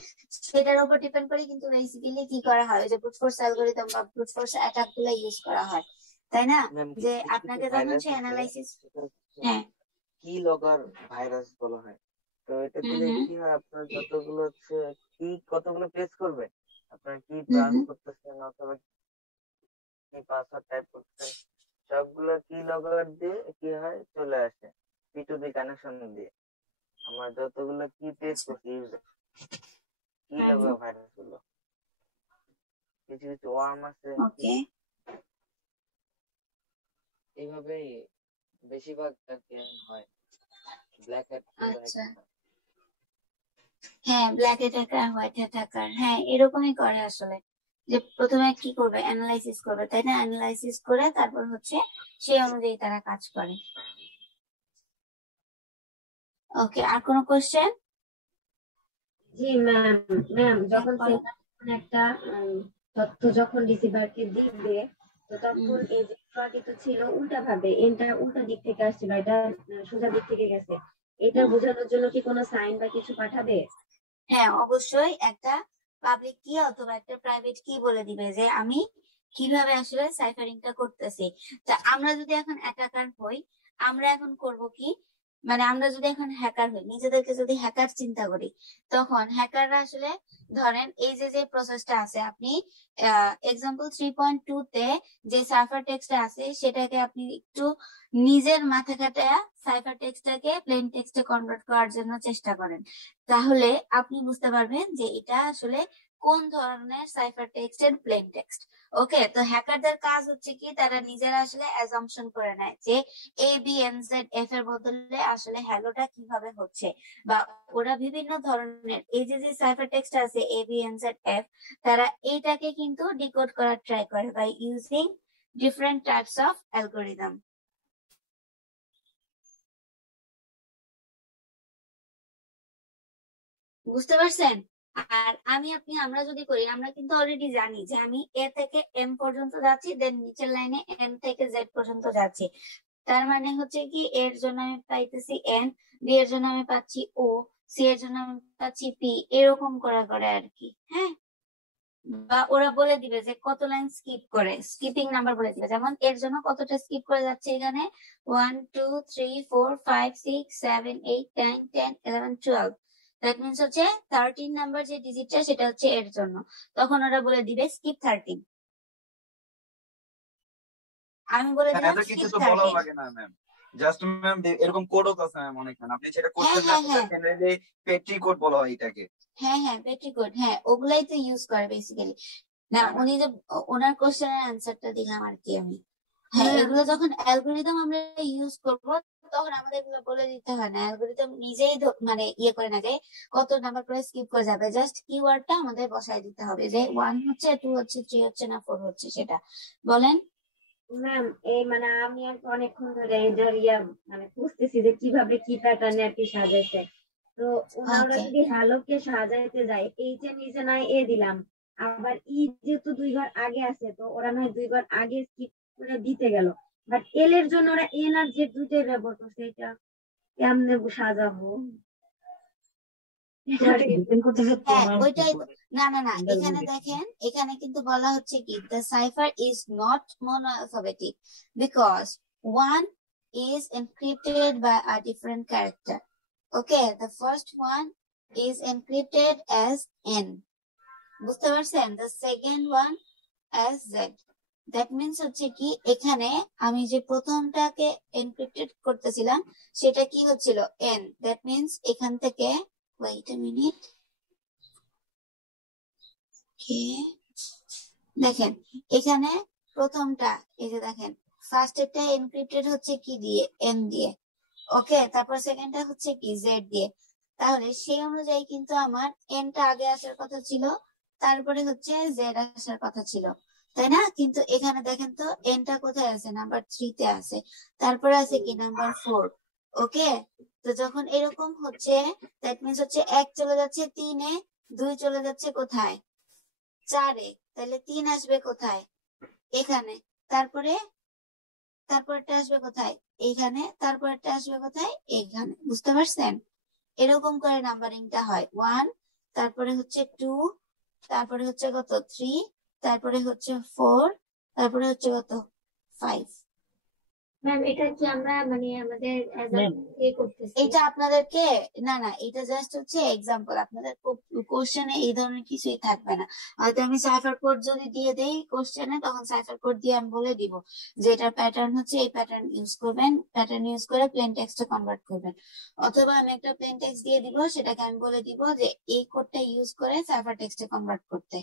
সেটার উপর ডিপেন্ড করে কিন্তু বেসিক্যালি কি করা হয়, যে ব্রুট ফোর্স অ্যালগরিদম বা ব্রুট ফোর্স অ্যাটাক গুলো ইউজ করা হয়, তাই না? যে আপনাকে যখন সে অ্যানালাইসিস, হ্যাঁ কি লগার ভাইরাস বলা হয়। তো এটা দিলে কি হয়, আপনার যতগুলো হচ্ছে কি কতগুলো প্রেস করবে, আপনার কি ব্রাউজ করতেছেন অথবা কি পাসওয়ার্ড টাইপ করতেছেন, সবগুলো কি লগআউট দিয়ে কি হয় চলে আসে P2P কানেকশন দিয়ে। আমার যতগুলো কি টেস্ট করছি ইউজার কি লগআউট ভাইরাস গুলো, কিছু কিছু ওয়ার্ম আছে, ওকে এইভাবেই বেশিরভাগ আর কি হয়। ব্ল্যাক হ্যাট আচ্ছা হ্যাঁ, ব্ল্যাক অ্যাটাকার হোয়াইট অ্যাটাকার হ্যাঁ এরকমই করে আসলে, যে প্রথমে কি করবে অ্যানালাইসিস করবে তাই না, অ্যানালাইসিস করে তারপর হচ্ছে সেই অনুযায়ী তারা কাজ করে। ওকে আর কোনো কোশ্চেন? জি ম্যাম, যখন সেন্টার একটা তথ্য যখন রিসিভারকে দিবে, তো তখন এই যে তো ছিল উল্টা ভাবে, এটা উল্টা দিক থেকে আসছিল, এটা সোজা দিক থেকে গেছে, এটা বোঝানোর জন্য কি কোনো সাইন বা কিছু পাঠাবে? হ্যাঁ অবশ্যই একটা পাবলিক কি অথবা একটা প্রাইভেট কি বলে দিবে যে আমি কিভাবে আসলে সাইফারিংটা করতেছি। তা আমরা যদি এখন অ্যাটাকার হই, আমরা এখন করব কি, মানে আমরা যদি এখন হ্যাকার হই, নিজেদেরকে যদি হ্যাকার চিন্তা করি, তখন হ্যাকাররা আসলে ধরেন এই যে যে প্রসেসটা আছে, আপনি এক্সাম্পল 3.2 তে যে সাইফার টেক্সটটা আছে সেটাকে আপনি একটু নিজের মাথা খাটায়া সাইফার টেক্সটটাকে প্লেন টেক্সটে কনভার্ট করার জন্য চেষ্টা করেন, তাহলে আপনি বুঝতে পারবেন যে এটা আসলে কোন ধরনের সাইফার টেক্সটের প্লেন টেক্সট। ওকে, তো হ্যাকারদের কাজ হচ্ছে কি, তারা নিজেরা আসলে অ্যাজাম্পশন করে নেয় যে ABNZF এর বদলে আসলে হ্যালোটা কিভাবে হচ্ছে, বা ওরা বিভিন্ন ধরনের এই যে যে সাইফার টেক্সট আছে ABNZF, তারা এইটাকে কিন্তু ডিকোড করার ট্রাই করে by using different types of algorithm. বুঝতে পারছেন? আর আমরা যদি করি, আমরা কিন্তু অলরেডি জানি যে আমি A থেকে M পর্যন্ত যাচ্ছি, দেন নিচের লাইনে M থেকে Z পর্যন্ত যাচ্ছি, তার মানে হচ্ছে কি এর জন্য আমি পাইতেছি N, B এর জন্য আমি পাচ্ছি O, C এর জন্য আমি পাচ্ছি P, এরকম করা করে আর কি। হ্যাঁ, বা ওরা বলে দিবে যে কত লাইন স্কিপ করে, স্কিপিং নাম্বার বলে দিবে, যেমন এর জন্য কতটা স্কিপ করে যাচ্ছে এখানে 1 2 3 4 5 6 7 8 9 10 11 12, দ্যাট মিনস হচ্ছে 13 নাম্বার যে ডিজিটটা সেটা হচ্ছে এর জন্য, তখন ওরা বলে দিবে স্কিপ 13। আমি বলে দিলাম এত কিছু স্কিপ তো বলাও 13। লাগে না ম্যাম, জাস্ট ম্যাম এরকম কোডও তো আছে ম্যাম অনেক, ম্যাম আপনি সেটা হ্যাঁ করছেন না, হ্যাঁ হ্যাঁ জেনারেলি পেট্রি কোড বলা হয় এটাকে। হ্যাঁ হ্যাঁ পেট্রি কোড, হ্যাঁ ওগুলাই তো ইউজ করে বেসিক্যালি। না হ্যাঁ, উনি যে ওনার কোশ্চেনের অ্যান্সারটা দিলাম আর কি আমি। হ্যাঁ এগুলো যখন অ্যালগোরিদম আমরা ইউজ করব, তখন আমাদের এগুলো বলে দিতে হয় না, অ্যালগোরিদম নিজেই মানে ইয়ে করে না যে কত নাম্বার করে স্কিপ করে যাবে, জাস্ট কিওয়ার্ডটা আমাদের বসায় দিতে হবে যে 1 হচ্ছে 2 হচ্ছে 3 হচ্ছে না 4 হচ্ছে সেটা। বলেন ম্যাম এই মানে আমি আর কি অনেকক্ষণ ধরে এটার মানে বুঝতেছি যে কিভাবে কি প্যাটার্নে আর কি সাজাইছে। তো ওনারা ওকে যদি হ্যালোকে সাজাইতে যায়, এইচ এর নিচে নয় এ দিলাম, আবার ই যেহেতু 2 ঘর আগে আছে, তো ওরা নয় 2 ঘর আগে স্কিপ করে দিতে গেল, বাট এল এর জন্য ওরা এন আর জেড দুইটাই ব্যবহার করছে, এটা কেমনে সাজাবো? এটা আর কি ডিপেন্ড করতেছে হ্যাঁ তোমার ওইটাই তো। উপরে। না না না তোমরা এখানে যদি দেখেন, এখানে কিন্তু বলা হচ্ছে কি the cipher is not monoalphabetic because one is encrypted by a different character. Okay, the first one is encrypted as N, বুঝতে পারছেন, the second one as Z. That means হচ্ছে কি এখানে আমি যে প্রথমটাকে এনক্রিপ্টেড করতেছিলাম সেটা কি হচ্ছিল N, that means এখান থেকে wait a minute, দেখেন এখানে প্রথমটা এই যে দেখেন ফার্স্ট এরটা এনক্রিপ্টেড হচ্ছে কি দিয়ে এন দিয়ে, ওকে, তারপর সেকেন্ডটা হচ্ছে কি জেড দিয়ে, তাহলে সেই অনুযায়ী কিন্তু আমার এনটা আগে আসার কথা ছিল, তারপরে হচ্ছে জেড আসার কথা ছিল, তাই না? কিন্তু এখানে দেখেন তো এনটা কোথায় আছে, নাম্বার 3 তে আছে, তারপরে আছে কি নাম্বার 4। ওকে, তো যখন এরকম হচ্ছে দ্যাট মিনস হচ্ছে 1 চলে যাচ্ছে 3 এ, 2 চলে যাচ্ছে কোথায় 4 এ, তাহলে 3 আসবে কোথায় এখানে, তারপরটা আসবে কোথায় এইখানে, তারপরটা আসবে কোথায় এইখানে, বুঝতে পারছেন? এরকম করে নাম্বারিংটা হয় 1, তারপরে হচ্ছে 2, তারপরে হচ্ছে কত 3, তারপরে হচ্ছে 4, তারপরে হচ্ছে কত 5। ম্যাম এটা কি আমরা মানে আমাদের ম্যাম করতেছি? এটা আপনাদেরকে না এটা জাস্ট হচ্ছে এক্সাম্পল, আপনাদের কোশ্চেনে এই ধরনের কিছুই থাকবে না। হয়তো আমি সাইফার কোড যদি দিয়ে দেই কোশ্চেনে, তখন সাইফার কোড দিয়ে আমি বলে দিব যে এটার প্যাটার্ন হচ্ছে এই প্যাটার্ন ইউজ করবেন, প্যাটার্ন ইউজ করে প্লেন টেক্সটে কনভার্ট করবেন। অথবা আমি একটা প্লেন টেক্সট দিয়ে দিব, সেটাকে আমি বলে দিব যে এই কোডটা ইউজ করে সাইফার টেক্সটে কনভার্ট করতে।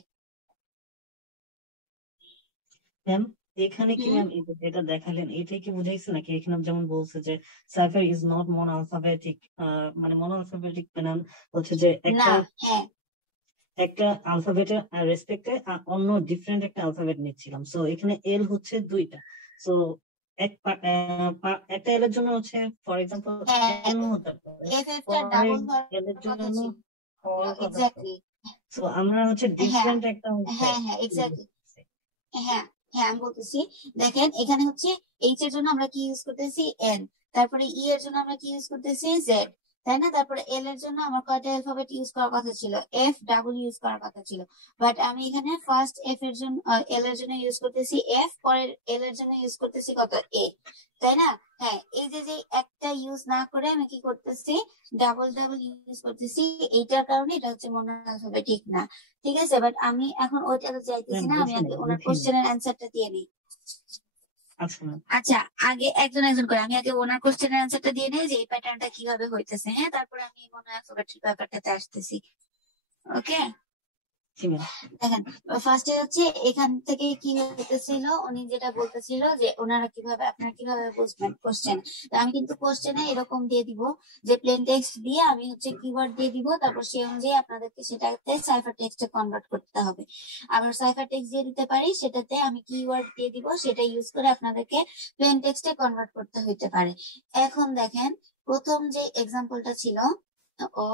ম্যাম এখানে কি ম্যাম যেটা দেখালেন এটাই কি বুঝাইছে নাকি? এখানে যেমন বলছে যে cipher is not mono alphabetic, মানে মনো আলফাবেটিক মানে হচ্ছে যে না, একটা একটা আলফাবেটের রেসপেক্টে অন্য ডিফারেন্ট একটা আলফাবেট নিচ্ছিলাম। সো এখানে এল হচ্ছে দুইটা। সো একটা এল এর জন্য হচ্ছে ফর এক্সাম্পল এন হতে পারে, এফএফটা ডাবল এল এর কথা জন্য ছিল। এক্স্যাক্টলি। সো আমরা হচ্ছে ডিফারেন্ট একটা হ্যাঁ এক্স্যাক্টলি। হ্যাঁ আমি বলতেছি, দেখেন এখানে হচ্ছে এইচ এর জন্য আমরা কি ইউজ করতেছি এন, তারপরে ই এর জন্য আমরা কি ইউজ করতেছি জেড, তাই না? তারপরে এল এর জন্য আমার কয়টা অ্যালফাবেট ইউজ করার কথা ছিল? এফ ডাবল ইউজ করার কথা ছিল, বাট আমি এখানে ফার্স্ট এফ এর জন্য এল এর জন্য ইউজ করতেছি এফ, পরের এল এর জন্য ইউজ করতেছি কত? এ, তাই না? হ্যাঁ, এই যে একটা ইউজ না করে আমি কি করতেছি? ডাবল ইউজ করতেছি, এইটার কারণে এটা হচ্ছে মনো অ্যালফাবেটিক না। ঠিক আছে, বাট আমি এখন ওইটাতে যাইতেছি না, আমি আগে ওনার কোশ্চেনের অ্যান্সারটা দিয়ে নিই। আচ্ছা, আগে একজন করে আমি আগে ওনার কোশ্চেনের অ্যান্সারটা দিয়ে নিই যে এই প্যাটার্নটা কিভাবে হইতেছে। হ্যাঁ, তারপরে আমি মনে অ্যালফাবেটের ব্যাপারটাতে আসতেছি। ওকে, দেখেন ফার্স্টে হচ্ছে এখান থেকে কি হইতেছিল, উনি যেটা বলতেছিল যে ওনারা কিভাবে, আপনারা কিভাবে বুঝবেন কোশ্চেন। আমি কিন্তু কোশ্চেনে এরকম দিয়ে দিব যে প্লেন টেক্সট দিয়ে আমি হচ্ছে কিওয়ার্ড দিয়ে দিব, তারপর সেই অনুযায়ী আপনাদেরকে সেটাতে সাইফার টেক্সটে কনভার্ট করতে হবে। আবার সাইফার টেক্সট দিয়ে দিতে পারি, সেটাতে আমি কিওয়ার্ড দিয়ে দিব, সেটা ইউজ করে আপনাদেরকে প্লেন টেক্সটে কনভার্ট করতে হইতে পারে। এখন দেখেন প্রথম যে এক্সাম্পলটা ছিল, ও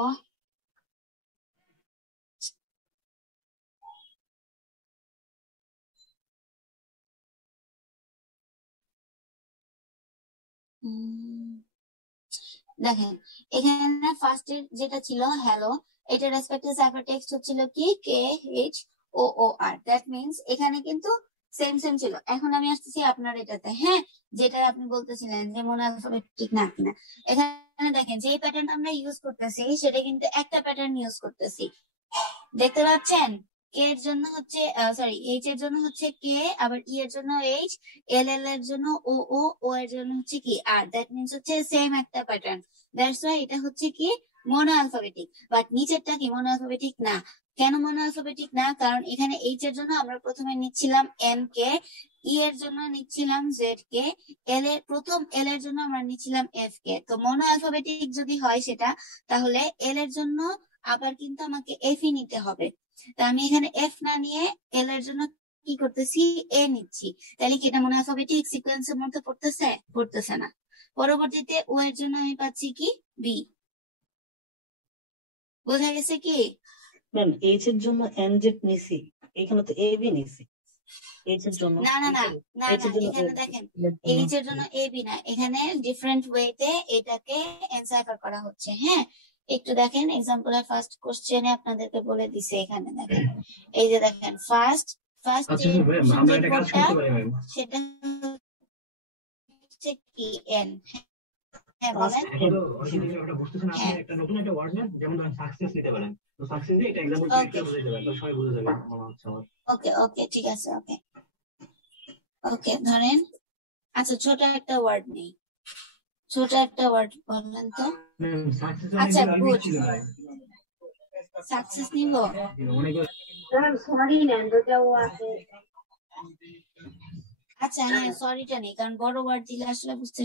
দেখেন এখানে ফার্স্ট এর যেটা ছিল হ্যালো, এটা রেসপেক্টিভ সাইফার টেক্সট হচ্ছিল কি KHOOR, দ্যাট মিন্স এখানে কিন্তু সেম ছিল। এখন আমি আসতেছি আপনার এটাতে, হ্যাঁ, যেটা আপনি বলতেছিলেন যে মনো অ্যালফাবেটিক না কিনা। এখানে দেখেন যে প্যাটার্ন আমরা ইউজ করতেছি সেটা কিন্তু একটা প্যাটার্ন ইউজ করতেছি, দেখতে পাচ্ছেন? কে এর জন্য হচ্ছে সরি এইচ এর জন্য হচ্ছে কে, আবার ই এর জন্য এইচ, এল এর জন্য ও এর জন্য হচ্ছে কি আর, দ্যাট মিন্স হচ্ছে সেম একটা প্যাটার্ন। দ্যাটস ওয়াই এটা হচ্ছে কি মনো অ্যালফাবেটিক, বাট নিচেরটা কি মনো অ্যালফাবেটিক না। কেন মনো অ্যালফাবেটিক না? কারণ এখানে এইচ এর জন্য আমরা প্রথমে নিচ্ছিলাম এম কে, ই এর জন্য নিচ্ছিলাম জেড কে, প্রথম এল এর জন্য আমরা নিচ্ছিলাম এফ কে। তো মনো অ্যালফাবেটিক যদি হয় সেটা, তাহলে এল এর জন্য আবার কিন্তু আমাকে এফ ই নিতে হবে। তো আমি এখানে এফ না নিয়ে এল এর জন্য কি করতেছি? এ নিচ্ছি। তাহলে কি এটা মনে অ্যালফাবেটিক সিকোয়েন্সের মধ্যে পড়তেছে না। পরবর্তীতে ও এর জন্য আমি পাচ্ছি কি বি। বোঝা গেছে কি? ম্যাম এইচ এর জন্য এন জেড নিছি, এখানে তো এ বি নিছি। এইচ এর জন্য না এখানে দেখেন এইচ এর জন্য এ বি না, এখানে ডিফারেন্ট ওয়েতে এটাকে এনসাইফার করা হচ্ছে। হ্যাঁ, একটু দেখেন এক্সাম্পলের ফার্স্ট কোশ্চেনে আপনাদেরকে বলে দিছে। এখানে দেখেন এই যে দেখেন ফার্স্ট যে কোডটা সেটা হচ্ছে কি এন। হ্যাঁ বলেন। ওকে ঠিক আছে। ওকে ধরেন, আচ্ছা ছোট একটা ওয়ার্ড নেই, ছোট একটা ওয়ার্ড বললেন তো। আচ্ছা গুড, সাকসেস নিব। আচ্ছা হ্যাঁ, সরিটা নেই, কারণ বড় ওয়ার্ড দিলে আসলে বুঝতে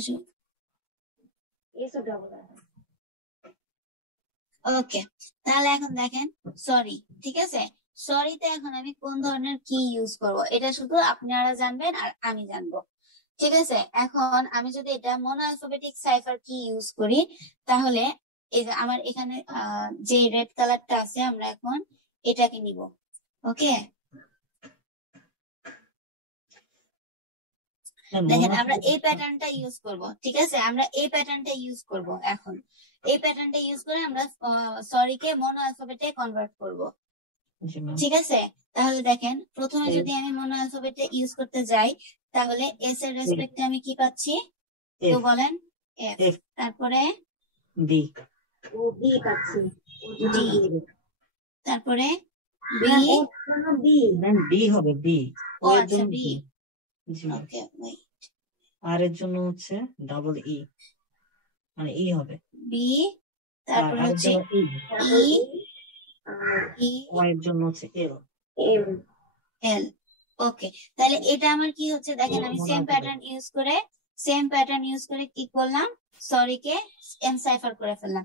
ওকে। তাহলে এখন দেখেন সরি, ঠিক আছে? সরিতে এখন আমি কোন ধরনের কি ইউজ করব এটা শুধু আপনারা জানবেন আর আমি জানবো, ঠিক আছে? এখন আমি যদি এটা মনো অ্যালফাবেটিক সাইফার কি ইউজ করি, তাহলে এই যে আমার এখানে যে রেড কালারটা আছে, আমরা এখন এটাকে নিব। ওকে, দেখেন আমরা এই প্যাটার্নটা ইউজ করব, ঠিক আছে? আমরা এই প্যাটার্নটা ইউজ করব। এখন এই প্যাটার্নটা ইউজ করে আমরা সরিকে মনো অ্যালফাবেটে কনভার্ট করব, ঠিক আছে? তাহলে দেখেন প্রথমে যদি আমি মনো অ্যালফাবেটে ইউজ করতে যাই, তাহলে এস এর রেসপেক্টে আমি কি পাচ্ছি? তো এফ বলেন এফ, এফ তারপরে বি ও বি পাচ্ছি, ওর জন্য ডি, B। তারপরে বি, ম্যাম ওর জন্য বি। ম্যাম বি হবে বি ও ও এর আচ্ছা জন্য বি, বি জি ম্যাম ওকে ওয়েট, আর এর জন্য হচ্ছে ডাবল ই মানে ই হবে বি, আর তারপরে আর এর হচ্ছে জন্য ই তারপর ই, ই আর ই, ও এর জন্য হচ্ছে এল এম। এল। ওকে, তাহলে এটা আমার কি হচ্ছে দেখেন, আমি সেম প্যাটার্ন ইউজ করে কি করলাম, সরি কে এনসাইফার করে ফেললাম।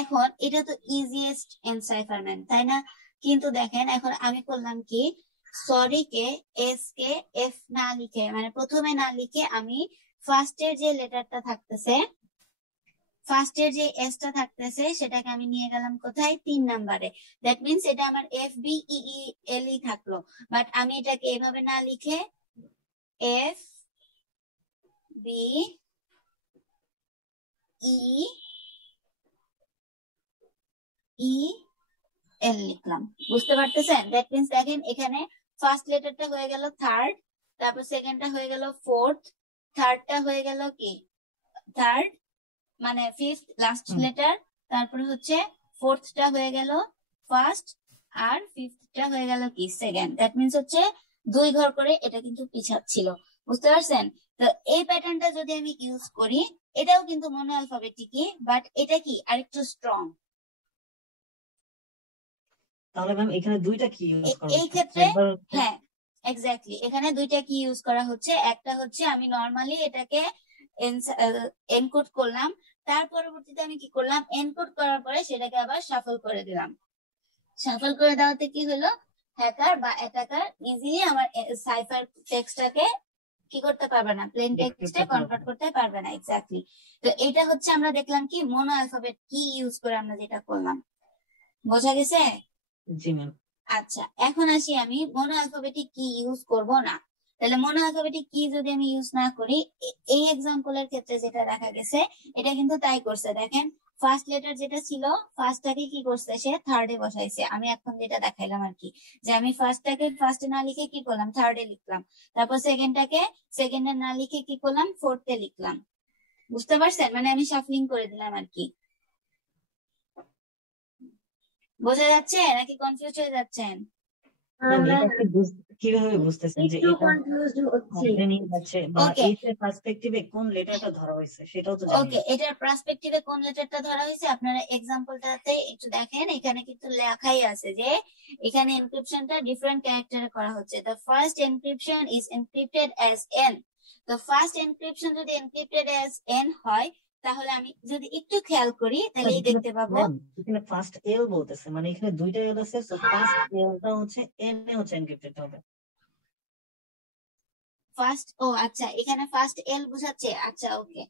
এখন এটা তো ইজিয়েস্ট এনসাইফারমেন্ট তাই না, কিন্তু দেখেন এখন আমি করলাম কি, sorry K S K F না লিখে, মানে প্রথমে না লিখে আমি ফার্স্টের যে লেটারটা থাকতেছে, ফার্স্টের যে এস টা থাকতেছে সেটাকে আমি নিয়ে গেলাম কোথায়, 3 নাম্বারে। দ্যাট মিনস এটা আমার এফ বি ই এল ই থাকলো, বাট আমি এটাকে এভাবে না লিখে এফ বি ই ই এল লিখলাম। বুঝতে পারতেছেন? দ্যাট মিনস দেখেন এখানে ফার্স্ট লেটারটা হয়ে গেল থার্ড, তারপর সেকেন্ডটা হয়ে গেল ফোর্থ, থার্ডটা হয়ে গেল কি থার্ড মানে ফিফথ লাস্ট লেটার, তারপরে হচ্ছে ফোর্থটা হয়ে গেল ফার্স্ট, আর ফিফথটা হয়ে গেল কি সেকেন্ড। দ্যাট মিনস হচ্ছে 2 ঘর করে এটা কিন্তু পিছাচ্ছিল। বুঝতে পারছেন? তো এই প্যাটার্নটা যদি আমি ইউজ করি, এটাও কিন্তু মনো অ্যালফাবেটিকই, বাট এটা কি আরেকটু স্ট্রং। তাহলে ম্যাম এখানে দুইটা কি ইউজ করা এই হচ্ছে ক্ষেত্রে একবার হচ্ছে হ্যাঁ এক্স্যাক্টলি, এখানে দুইটা কি ইউজ করা হচ্ছে, একটা হচ্ছে আমি নর্মালি এটাকে এনকোড করলাম, তার পরবর্তীতে আমি কি করলাম, এনকোড করার পরে সেটাকে আবার শাফল করে দিলাম। শাফল করে দেওয়াতে কি হলো, হ্যাকার বা অ্যাটাকার ইজিলি আমার সাইফার টেক্সটটাকে কি করতে পারবে না, প্লেন টেক্সটে কনভার্ট করতে পারবে না। এক্স্যাক্টলি। তো এটা হচ্ছে আমরা দেখলাম কি মোনো অ্যালফাবেট কি ইউজ করে আমরা যেটা করলাম। বোঝা গেছে? জি ম্যাম আচ্ছা, এখন আসি আমি মোনো অ্যালফাবেটিক কি ইউজ করব না। তাহলে মোনো অ্যালফাবেটিক কি যদি আমি ইউজ না করি, এই এক্সাম্পলের ক্ষেত্রে যেটা দেখা গেছে এটা কিন্তু তাই করছে। দেখেন ফার্স্ট লেটার যেটা ছিল, ফার্স্টটাকে কি করছে সে থার্ডে বসাইছে। আমি এখন যেটা দেখাইলাম আর কি, যে আমি ফার্স্টটাকে ফার্স্টে না লিখে কি করলাম, থার্ডে লিখলাম, তারপর সেকেন্ডটাকে সেকেন্ডে না লিখে কি করলাম, ফোর্থে লিখলাম। বুঝতে পারছেন? মানে আমি শাফলিং করে দিলাম আর কি। বোঝা যাচ্ছে নাকি কনফিউজ হয়ে যাচ্ছেন? ম্যাম আমরা এটা কিভাবে বুঝতেছেন যে একটু এটা কনফিউজড হচ্ছি। নিয়ে যাচ্ছে বা ওকে এই পার্সপেক্টিভে কোন লেটারটা ধরা হয়েছে সেটাও তো জানি ওকে, এটার পার্সপেক্টিভে কোন লেটারটা ধরা হয়েছে আপনারা এক্সাম্পলটাতে একটু দেখেন, এখানে কিন্তু লেখাই আছে যে এখানে এনক্রিপশনটা ডিফারেন্ট ক্যারেক্টারে করা হচ্ছে। The first encryption is encrypted as an. তো ফার্স্ট এনক্রিপশন যদি এনক্রিপ্টেড অ্যাজ এন হয়, তাহলে আমি যদি একটু খেয়াল করি তাহলে দেখতে পাবো ম্যাম এখানে ফার্স্ট এল বলতেছে, মানে এখানে দুইটা এল আছে, তো ফার্স্ট এলটা হচ্ছে এন এ হচ্ছে এনক্রিপ্টেড হবে। ফার্স্ট, ও আচ্ছা এখানে ফার্স্ট এল বোঝাচ্ছে। আচ্ছা ওকে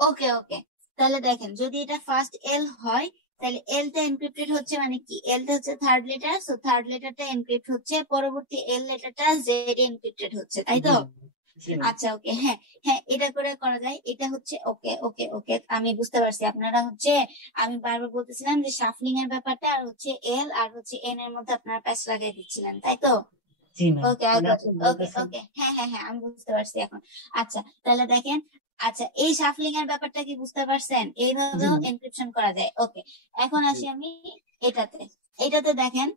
ওকে ওকে, তাহলে দেখেন যদি এটা ফার্স্ট এল হয় তাহলে এলটা এনক্রিপ্টেড হচ্ছে, মানে কি এলটা হচ্ছে থার্ড লেটার, সো থার্ড লেটারটা এনক্রিপ্ট হচ্ছে, পরবর্তী এল লেটারটা জেড এনক্রিপ্টেড হচ্ছে, তাই তো? জি ম্যাম আচ্ছা ওকে, হ্যাঁ হ্যাঁ এটা করে করা যায়। এটা হচ্ছে ওকে ওকে ওকে, আমি বুঝতে পারছি। আপনারা হচ্ছে আমি বারবার বলতেছিলাম যে শাফলিং এর ব্যাপারটা আর হচ্ছে এল আর হচ্ছে এন এর মধ্যে আপনারা প্যাচ লাগিয়ে দিচ্ছিলেন, তাই তো? জি ম্যাম ওকে আই মানে গট আপনি ইট, ওকে বলতেছেন ওকে, হ্যাঁ হ্যাঁ হ্যাঁ আমি বুঝতে পারছি এখন। আচ্ছা তাহলে দেখেন, আচ্ছা এই শাফলিং এর ব্যাপারটা কি বুঝতে পারছেন? জি এইভাবেও ম্যাম এনক্রিপশন করা যায়। ওকে, এখন জি আসি আমি এটাতে। এটাতে দেখেন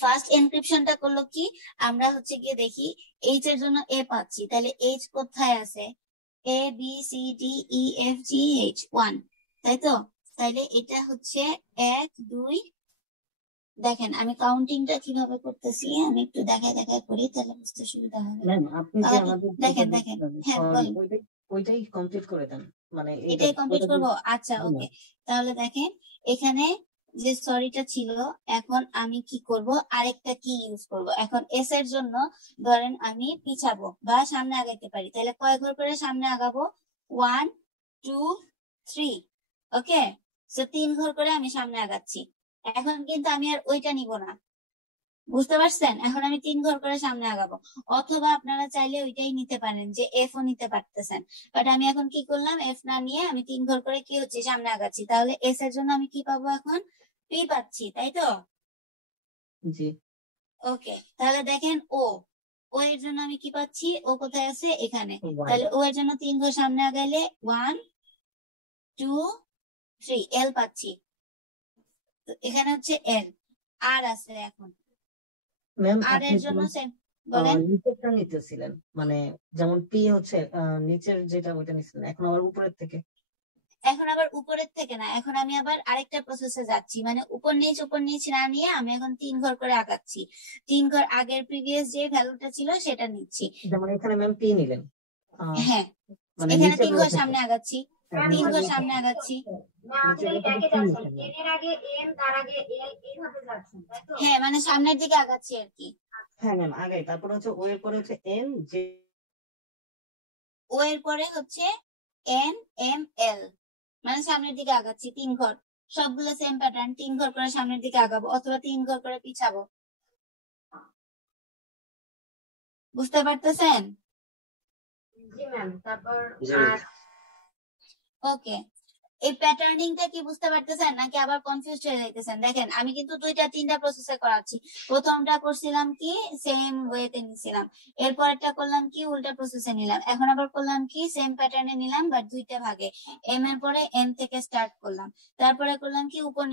ফার্স্ট এনক্রিপশনটা করলো কি, আমরা হচ্ছে গিয়ে দেখি এইচ এর জন্য এ পাচ্ছি, তাহলে এইচ কোথায় আছে, A B C D E F G H 1, তাই তো? তাইলে এটা হচ্ছে 1 2, দেখেন আমি কাউন্টিংটা কিভাবে করতেছি আমি একটু দেখায় করি, তাহলে বুঝতে সুবিধা হবে। ম্যাম আপনি যে তাহলে আমাদের দেখেন দেখেন, হ্যাঁ সরি বলেন, ওইটাই কমপ্লিট করে দেন, মানে এটাই কমপ্লিট ওটা করবো। আচ্ছা জি ওকে, ম্যাম তাহলে দেখেন এখানে যে সরিটা ছিল, এখন আমি কি করব, আরেকটা কি ইউজ করব। এখন এস এর জন্য ধরেন আমি পিছাবো বা সামনে আগাইতে পারি, তাহলে কয় ঘর করে সামনে আগাবো, 1 2 3, ওকে, সো 3 ঘর করে আমি সামনে আগাচ্ছি। এখন কিন্তু আমি আর ওইটা নিব না, বুঝতে পারছেন? এখন আমি 3 ঘর করে সামনে আগাবো, অথবা আপনারা চাইলে ওইটাই নিতে পারেন যে এফ ও নিতে পারতেছেন, বাট আমি এখন কি করলাম, এফ না নিয়ে আমি 3 ঘর করে কি হচ্ছে সামনে আগাচ্ছি। তাহলে এস এর জন্য আমি কি পাবো, এখন পি পাচ্ছি, তাই তো? জি ওকে, তাহলে দেখেন ও ও এর জন্য আমি কি পাচ্ছি, ও কোথায় আছে, এখানে। Y। তাহলে ও এর জন্য 3 ঘর সামনে আগাইলে 1 2 3 এল পাচ্ছি। তো এখানে হচ্ছে এল, আর আছে এখন ম্যাম আর আপনি এর তো জন্য সেম, বলেন। নিচেরটা নিতেছিলেন, মানে যেমন পি হচ্ছে নিচের যেটা ওইটা নিছিলেন, এখন আবার উপরের থেকে। এখন আবার উপরের থেকে না, এখন আমি আবার আরেকটা প্রসেসে যাচ্ছি, মানে উপর নিচ না নিয়ে আমি এখন 3 ঘর করে আগাচ্ছি। 3 ঘর আগের প্রিভিয়াস যে ভ্যালুটা ছিল সেটা নিচ্ছি। যেমন এখানে ম্যাম পি নিলেন, হ্যাঁ, মানে এখানে নিচের 3 রো ঘর থেকে। সামনে আগাচ্ছি, হ্যাঁ, 3 নিচের ঘর রো সামনে থেকে আগাচ্ছি। আপনি নিচের রো থেকে একে পি যাচ্ছেন, নিছেন। এন এর আগে এম, তার আগে এল, এইভাবে যাচ্ছেন, তাই তো? হ্যাঁ, মানে সামনের দিকে আগাচ্ছি আর কি। হ্যাঁ ম্যাম, আগে তারপর হচ্ছে ও এর পরে হচ্ছে এন, যে ও এর পরে হচ্ছে এন এম এল, মানে সামনের দিকে আগাচ্ছি 3 ঘর, সবগুলো সেম প্যাটার্ন, 3 ঘর করে সামনের দিকে আগাবো অথবা 3 ঘর করে পিছাবো। বুঝতে পারতেছেন? জি ম্যাম, তারপর জি আর ওকে, এই প্যাটার্নিংটা কি বুঝতে পারতেছেন নাকি আবার কনফিউজ হয়ে যাইতেছেন? দেখেন আমি কিন্তু 2-3টা প্রসেসে করাচ্ছি। প্রথমটা করছিলাম কি সেম ওয়েতে নিছিলাম, এরপরটা করলাম কি উল্টা প্রসেসে নিলাম, এখন আবার করলাম কি সেম প্যাটার্নে নিলাম বাট 2টা ভাগে, এম এর পরে এম থেকে স্টার্ট করলাম, তারপরে করলাম কি উপর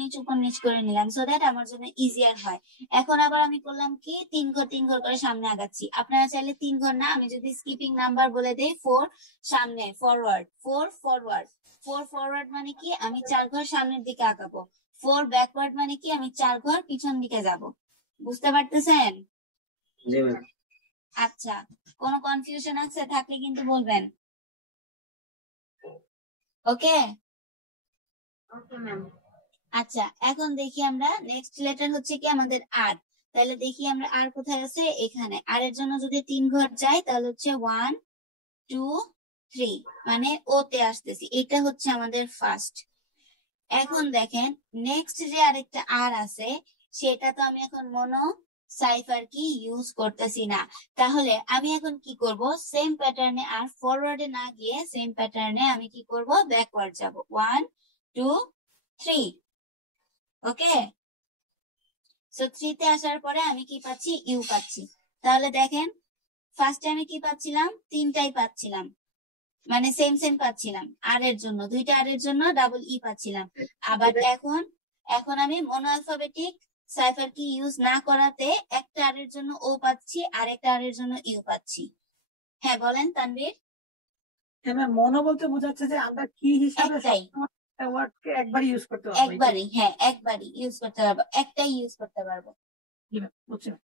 নিচ করে নিলাম, সো দ্যাট আমার জন্য ইজিয়ার হয়। এখন আবার আমি করলাম কি 3 ঘর করে সামনে আগাচ্ছি। আপনারা চাইলে 3 ঘর না, আমি যদি স্কিপিং নাম্বার বলে দেই 4 সামনে ফরওয়ার্ড, 4 ফরওয়ার্ড, 4 ফরওয়ার্ড মানে কি আমি 4 ঘর সামনের দিকে আগাবো, 4 ব্যাকওয়ার্ড মানে কি আমি 4 ঘর পিছন দিকে যাব। বুঝতে পারতেছেন? জি ম্যাম। আচ্ছা, কোনো কনফিউশন আছে থাকলে কিন্তু বলবেন। ওকে ওকে ম্যাম। আচ্ছা, এখন দেখি আমরা নেক্সট লেটার হচ্ছে কি আমাদের আর। তাহলে দেখি আমরা আর কোথায় আছে, এখানে। আর এর জন্য যদি 3 ঘর যাই তাহলে হচ্ছে 1 2 3, মানে ওতে আসতেছি, এটা হচ্ছে আমাদের ফার্স্ট। এখন দেখেন নেক্সট যে আরেকটা আর আছে, সেটা তো আমি এখন মনো সাইফার কি ইউজ করতেছি না। তাহলে আমি এখন কি করব, সেম প্যাটার্নে আর ফরওয়ার্ডে না গিয়ে সেম প্যাটার্নে আমি কি করব, ব্যাকওয়ার্ড যাব, 1 2 3। ওকে, সো 3 তে আসার পরে আমি কি পাচ্ছি, ইউ পাচ্ছি। তাহলে দেখেন ফার্স্টে আমি কি পাচ্ছিলাম, 3টাই পাচ্ছিলাম, মানে সেম পাচ্ছিলাম। আর এর জন্য 2টা আর এর জন্য ডাবল ই পাচ্ছিলাম। আবার এখন আমি মনো অ্যালফাবেটিক সাইফার কি ইউজ না করাতে একটা আর এর জন্য ও পাচ্ছি, আর একটা আর এর জন্য ইউ পাচ্ছি। হ্যাঁ বলেন তানভীর। হ্যাঁ ম্যাম, মনো বলতে বোঝাচ্ছে যে আমরা কি হিসাবে একটাই, সবসময় একটা ওয়ার্ডকে একবারই ইউজ করতে পারবো। একবারই, হ্যাঁ একবারই ইউজ করতে পারবো, একটাই ইউজ করতে পারবো। জি ম্যাম, বুঝছি ম্যাম।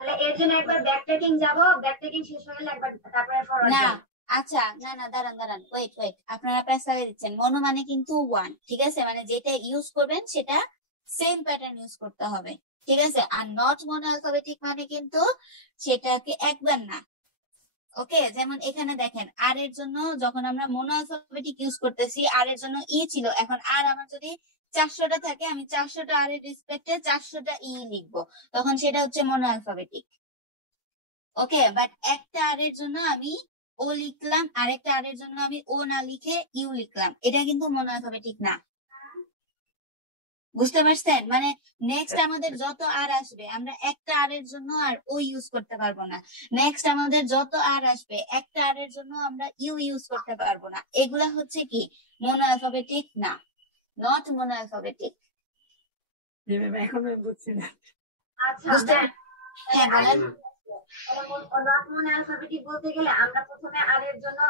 তাহলে এর জন্য একবার ব্যাক ট্র্যাকিং যাব, ব্যাক ট্র্যাকিং শেষ হয়ে গেলে একবার তারপরে ফরওয়ার্ড না, যাব। আচ্ছা, না দাঁড়ান, ওয়েট, আপনারা পেছালে দিচ্ছেন। মনো মানে কিন্তু 1, ঠিক আছে, মানে যেটা ইউজ করবেন সেটা সেম প্যাটার্ন ইউজ করতে হবে, ঠিক আছে। আর নট মনো অ্যালফাবেটিক মানে কিন্তু সেটাকে একবার না। ওকে, যেমন এখানে দেখেন আর এর জন্য যখন আমরা মনো অ্যালফাবেটিক ইউজ করতেছি, আর এর জন্য ই ছিল, এখন আর আমার যদি 400টা থাকে, আমি 400টা আর এর রেসপেক্টে 400টা ই লিখবো, তখন সেটা হচ্ছে মনো অ্যালফাবেটিক। ওকে, বাট একটা আর এর জন্য আমি ও লিখলাম, আরেকটা আর এর জন্য আমি ও না লিখে ইউ লিখলাম, এটা কিন্তু মনো অ্যালফাবেটিক না। বুঝতে পারছেন? মানে নেক্সট আমাদের যত আর আসবে, আমরা একটা আর এর জন্য আর ও ইউজ করতে পারবো না। নেক্সট আমাদের যত আর আসবে, একটা আর এর জন্য আমরা ইউ ইউজ করতে পারবো না। এগুলা হচ্ছে কি মনো অ্যালফাবেটিক না, not mono alphabetic. G ma'am, এখন আমি বুঝছি না। আচ্ছা বুঝতে ম্যাম, হ্যাঁ বলেন। নট মনো অ্যালফাবেটিক বলতে গেলে আমরা প্রথমে আর এর জন্য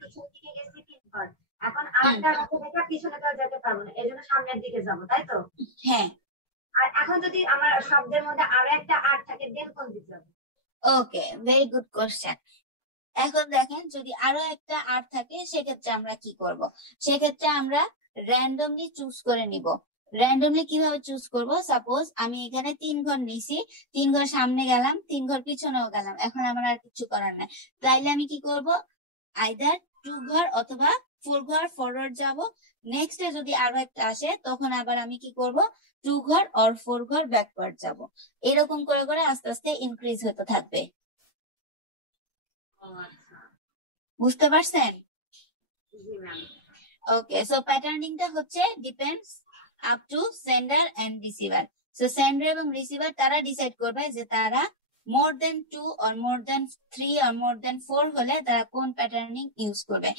পিছন দিকে গেছি 3 ঘর, এখন আরেকটা রাখতে দেখে পিছনে তো আর যেতে পারবো না, এজন্য সামনের দিকে যাব, তাই তো? হ্যাঁ, আর এখন যদি আমার শব্দের মধ্যে আরো একটা আর থাকে, দেন কোন দিকে যাব? ওকে, ভেরি গুড কোশ্চেন। এখন দেখেন যদি আরো একটা আর থাকে, সেক্ষেত্রে আমরা কি করব, সেক্ষেত্রে আমরা র্যান্ডমলি চুজ করে নিব। র্যান্ডমলি কিভাবে চুজ করব, সাপোজ আমি এখানে 3 ঘর নিছি, 3 ঘর সামনে গেলাম, 3 ঘর পিছনেও গেলাম, এখন আমার আর কিছু করার নাই। তাইলে আমি কি করব, আইদার 2 ঘর অথবা 4 ঘর ফরওয়ার্ড যাব। নেক্সট এ যদি আরো একটা আসে, তখন আবার আমি কি করব, 2 ঘর অর 4 ঘর ব্যাকওয়ার্ড যাব। এরকম করে করে আস্তে আস্তে ইনক্রিজ হতে থাকবে। বুঝতে পারছেন? জি ম্যাম। ওকে, সো প্যাটার্নিংটা হচ্ছে depends up to sender and receiver. So sender এবং রিসিভার তারা ডিসাইড করবে যে তারা মোর দেন 2 or মোর দেন 3 or মোর দেন 4 হলে তারা কোন প্যাটার্নিং ইউজ করবে?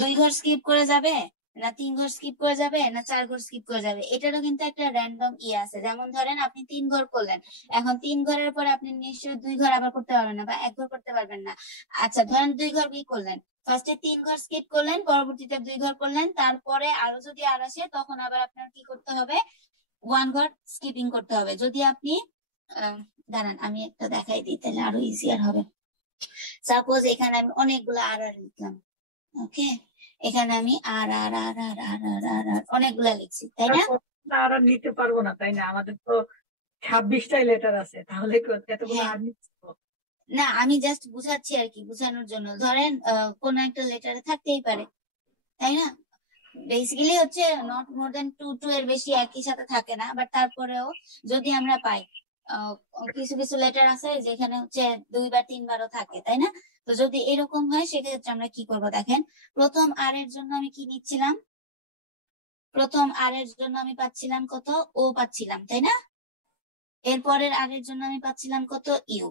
2 ঘর স্কিপ করে যাবে, না 3 ঘর স্কিপ করে যাবে, না 4 ঘর স্কিপ করে যাবে? এটারও কিন্তু একটা র্যান্ডম আছে। যেমন ধরেন আপনি 3 ঘর করলেন, এখন 3 ঘরের পরে আপনি নিশ্চয়ই 2 ঘর আবার করতে পারবেন না বা 1 ঘর করতে পারবেন না। আচ্ছা ধরেন 2 ঘর কি করলেন, ফার্স্টে 3 ঘর স্কিপ করলেন, পরবর্তীতে 2 ঘর করলেন, তারপরে আরো যদি আর আসে তখন আবার আপনার কি করতে হবে? 1 ঘর স্কিপিং করতে হবে। যদি আপনি দাঁড়ান আমি একটা দেখাই দিই তাহলে আরো ইজিয়ার হবে। সাপোজ এখানে আমি অনেকগুলো আর লিখলাম, ওকে, এখানে আমি আর আর আর আর আর আর আর আর অনেকগুলা লিখছি, তাই না? আর নিতে পারবো না, তাই না? আমাদের তো 26টাই লেটার আছে, তাহলে এতগুলো হ্যাঁ। আর নিতে পারবো? না আমি জাস্ট বুঝাচ্ছি আর কি, বুঝানোর জন্য। ধরেন কোন একটা লেটারে থাকতেই পারে, তাই না? বেসিক্যালি হচ্ছে নট মোর দেন 2 এর বেশি একই সাথে থাকে না, বাট তারপরেও যদি আমরা পাই কিছু কিছু লেটার আছে যেখানে হচ্ছে 2 বা 3 বারও থাকে, তাই না? তো যদি এরকম হয় সেক্ষেত্রে আমরা কি করব দেখেন, প্রথম আর এর জন্য আমি কি নিচ্ছিলাম? প্রথম আর এর জন্য আমি পাচ্ছিলাম কত? ও পাচ্ছিলাম, তাই না? এরপরের আর এর জন্য আমি পাচ্ছিলাম কত? ইউ।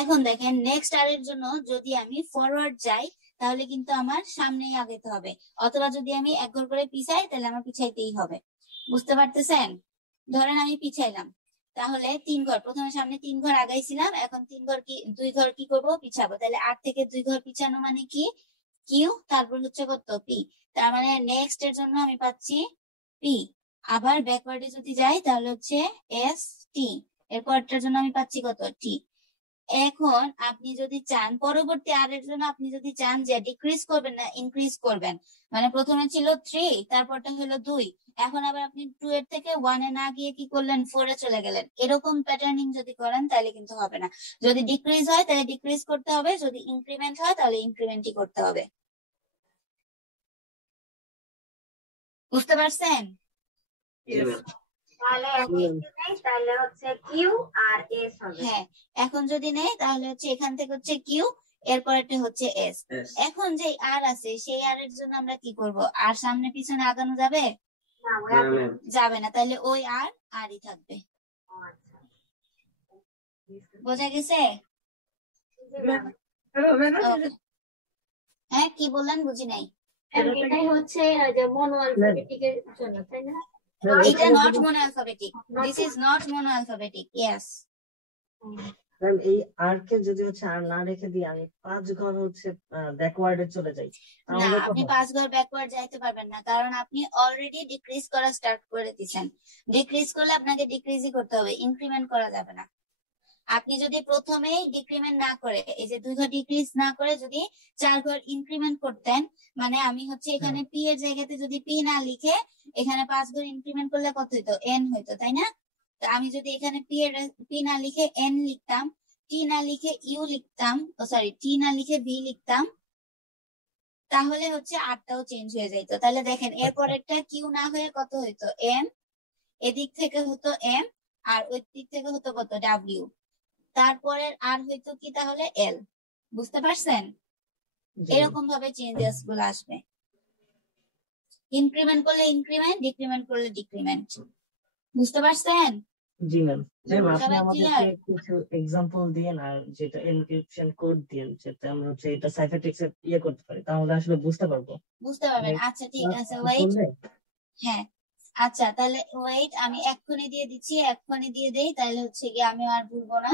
এখন দেখেন নেক্সট আর এর জন্য যদি আমি ফরওয়ার্ড যাই তাহলে কিন্তু আমার সামনেই আগাতে হবে, অথবা যদি আমি 1 ঘর করে পিছাই তাহলে আমার পিছাইতেই হবে। বুঝতে পারতেছেন? ধরেন আমি পিছাইলাম, তাহলে 3 ঘর, প্রথমে সামনে 3 ঘর আগাইছিলাম, এখন 3 ঘর কি 2 ঘর কি করব? পিছাবো। তাহলে আর থেকে 2 ঘর পিছানো মানে কি? কিউ, তারপর হচ্ছে কত? পি। তার মানে নেক্সট এর জন্য আমি পাচ্ছি পি। আবার ব্যাকওয়ার্ডে যদি যাই তাহলে হচ্ছে এস টি, এরপরটার জন্য আমি পাচ্ছি কত? টি। এখন আপনি যদি চান পরবর্তী আর এর জন্য আপনি যদি চান যে ডিক্রিজ করবেন না ইনক্রিজ করবেন, মানে প্রথমে ছিল 3, তারপরটা হলো 2, এখন আবার আপনি 2 এর থেকে 1 এ না গিয়ে কি করলেন? 4 এ চলে গেলেন। এরকম প্যাটার্নিং যদি করেন তাহলে কিন্তু হবে না। যদি ডিক্রিজ হয় তাহলে ডিক্রিজ করতে হবে, যদি ইনক্রিমেন্ট হয় তাহলে ইনক্রিমেন্টই করতে হবে। বুঝতে পারছেন? তাহলে তাহলে হচ্ছে কিউ আর এস হবে। হ্যাঁ, এখন যদি নেই তাহলে হচ্ছে এখান থেকে হচ্ছে কিউ, এরপরটা হচ্ছে এস। এখন যে আর আছে সেই আর এর জন্য আমরা কি করব? আর সামনে পিছনে আগানো যাবে? যাবে না, তাহলে ওই আর আরই থাকবে। বোঝা গেছে? Okay. হ্যাঁ কি বললেন? বুঝি নাই। এটাই হচ্ছে যে মনো অ্যালফাবেটিকের জন্য, তাই না? এটা not mono alphabetic, this is not mono alphabetic. Yes ma'am, এই আর কে যদি হচ্ছে আর না রেখে দিই, আমি 5 ঘর হচ্ছে ব্যাকওয়ার্ডে চলে যাই, না, তাহলে তো আপনি হবে। 5 ঘর ব্যাকওয়ার্ড যাইতে পারবেন না, কারণ আপনি অলরেডি ডিক্রিজ করা স্টার্ট করে দিয়েছেন। ডিক্রিজ করলে আপনাকে ডিক্রিজই করতে হবে, ইনক্রিমেন্ট করা যাবে না। আপনি যদি প্রথমেই ডিক্রিমেন্ট না করে, এই যে 2 ঘর ডিক্রিজ না করে যদি 4 ঘর ইনক্রিমেন্ট করতেন, মানে আমি হচ্ছে এখানে পি এর জায়গাতে যদি পি না লিখে এখানে 5 ঘর ইনক্রিমেন্ট করলে কত হইতো? এন হইতো, তাই না? তো আমি যদি এখানে পি না লিখে এন লিখতাম, টি না লিখে ইউ লিখতাম, সরি টি না লিখে ভি লিখতাম, তাহলে হচ্ছে আরটাও চেঞ্জ হয়ে যাইতো। তাহলে দেখেন এরপরেরটা কিউ না হয়ে কত হইতো? এম, এদিক থেকে হতো এম, আর ওই দিক থেকে হতো কত? ডাব্লিউ। তারপরের আর হইতো কি তাহলে? এল। বুঝতে পারছেন? এরকম ভাবে চেঞ্জেস গুলো আসবে। ইনক্রিমেন্ট করলে ইনক্রিমেন্ট, ডিক্রিমেন্ট করলে ডিক্রিমেন্ট। বুঝতে পারছেন? জি ম্যাম। ম্যাম আপনি সবাই আমাদেরকে ক্লিয়ার? কিছু এক্সাম্পল দিন, আর যেটা এনক্রিপশন কোড দিন, যেটা আমরা হচ্ছে এটা সাইফারটেক্সে করতে পারি, তাহলে আসলে বুঝতে পারবো। বুঝতে পারবেন? আচ্ছা ঠিক আছে, ওয়েট। হ্যাঁ আচ্ছা তাহলে ওয়েট, আমি এক্ষুনি দিয়ে দিচ্ছি, এক্ষুনি দিয়ে দেই, তাহলে হচ্ছে কি আমি আর ভুলবো না।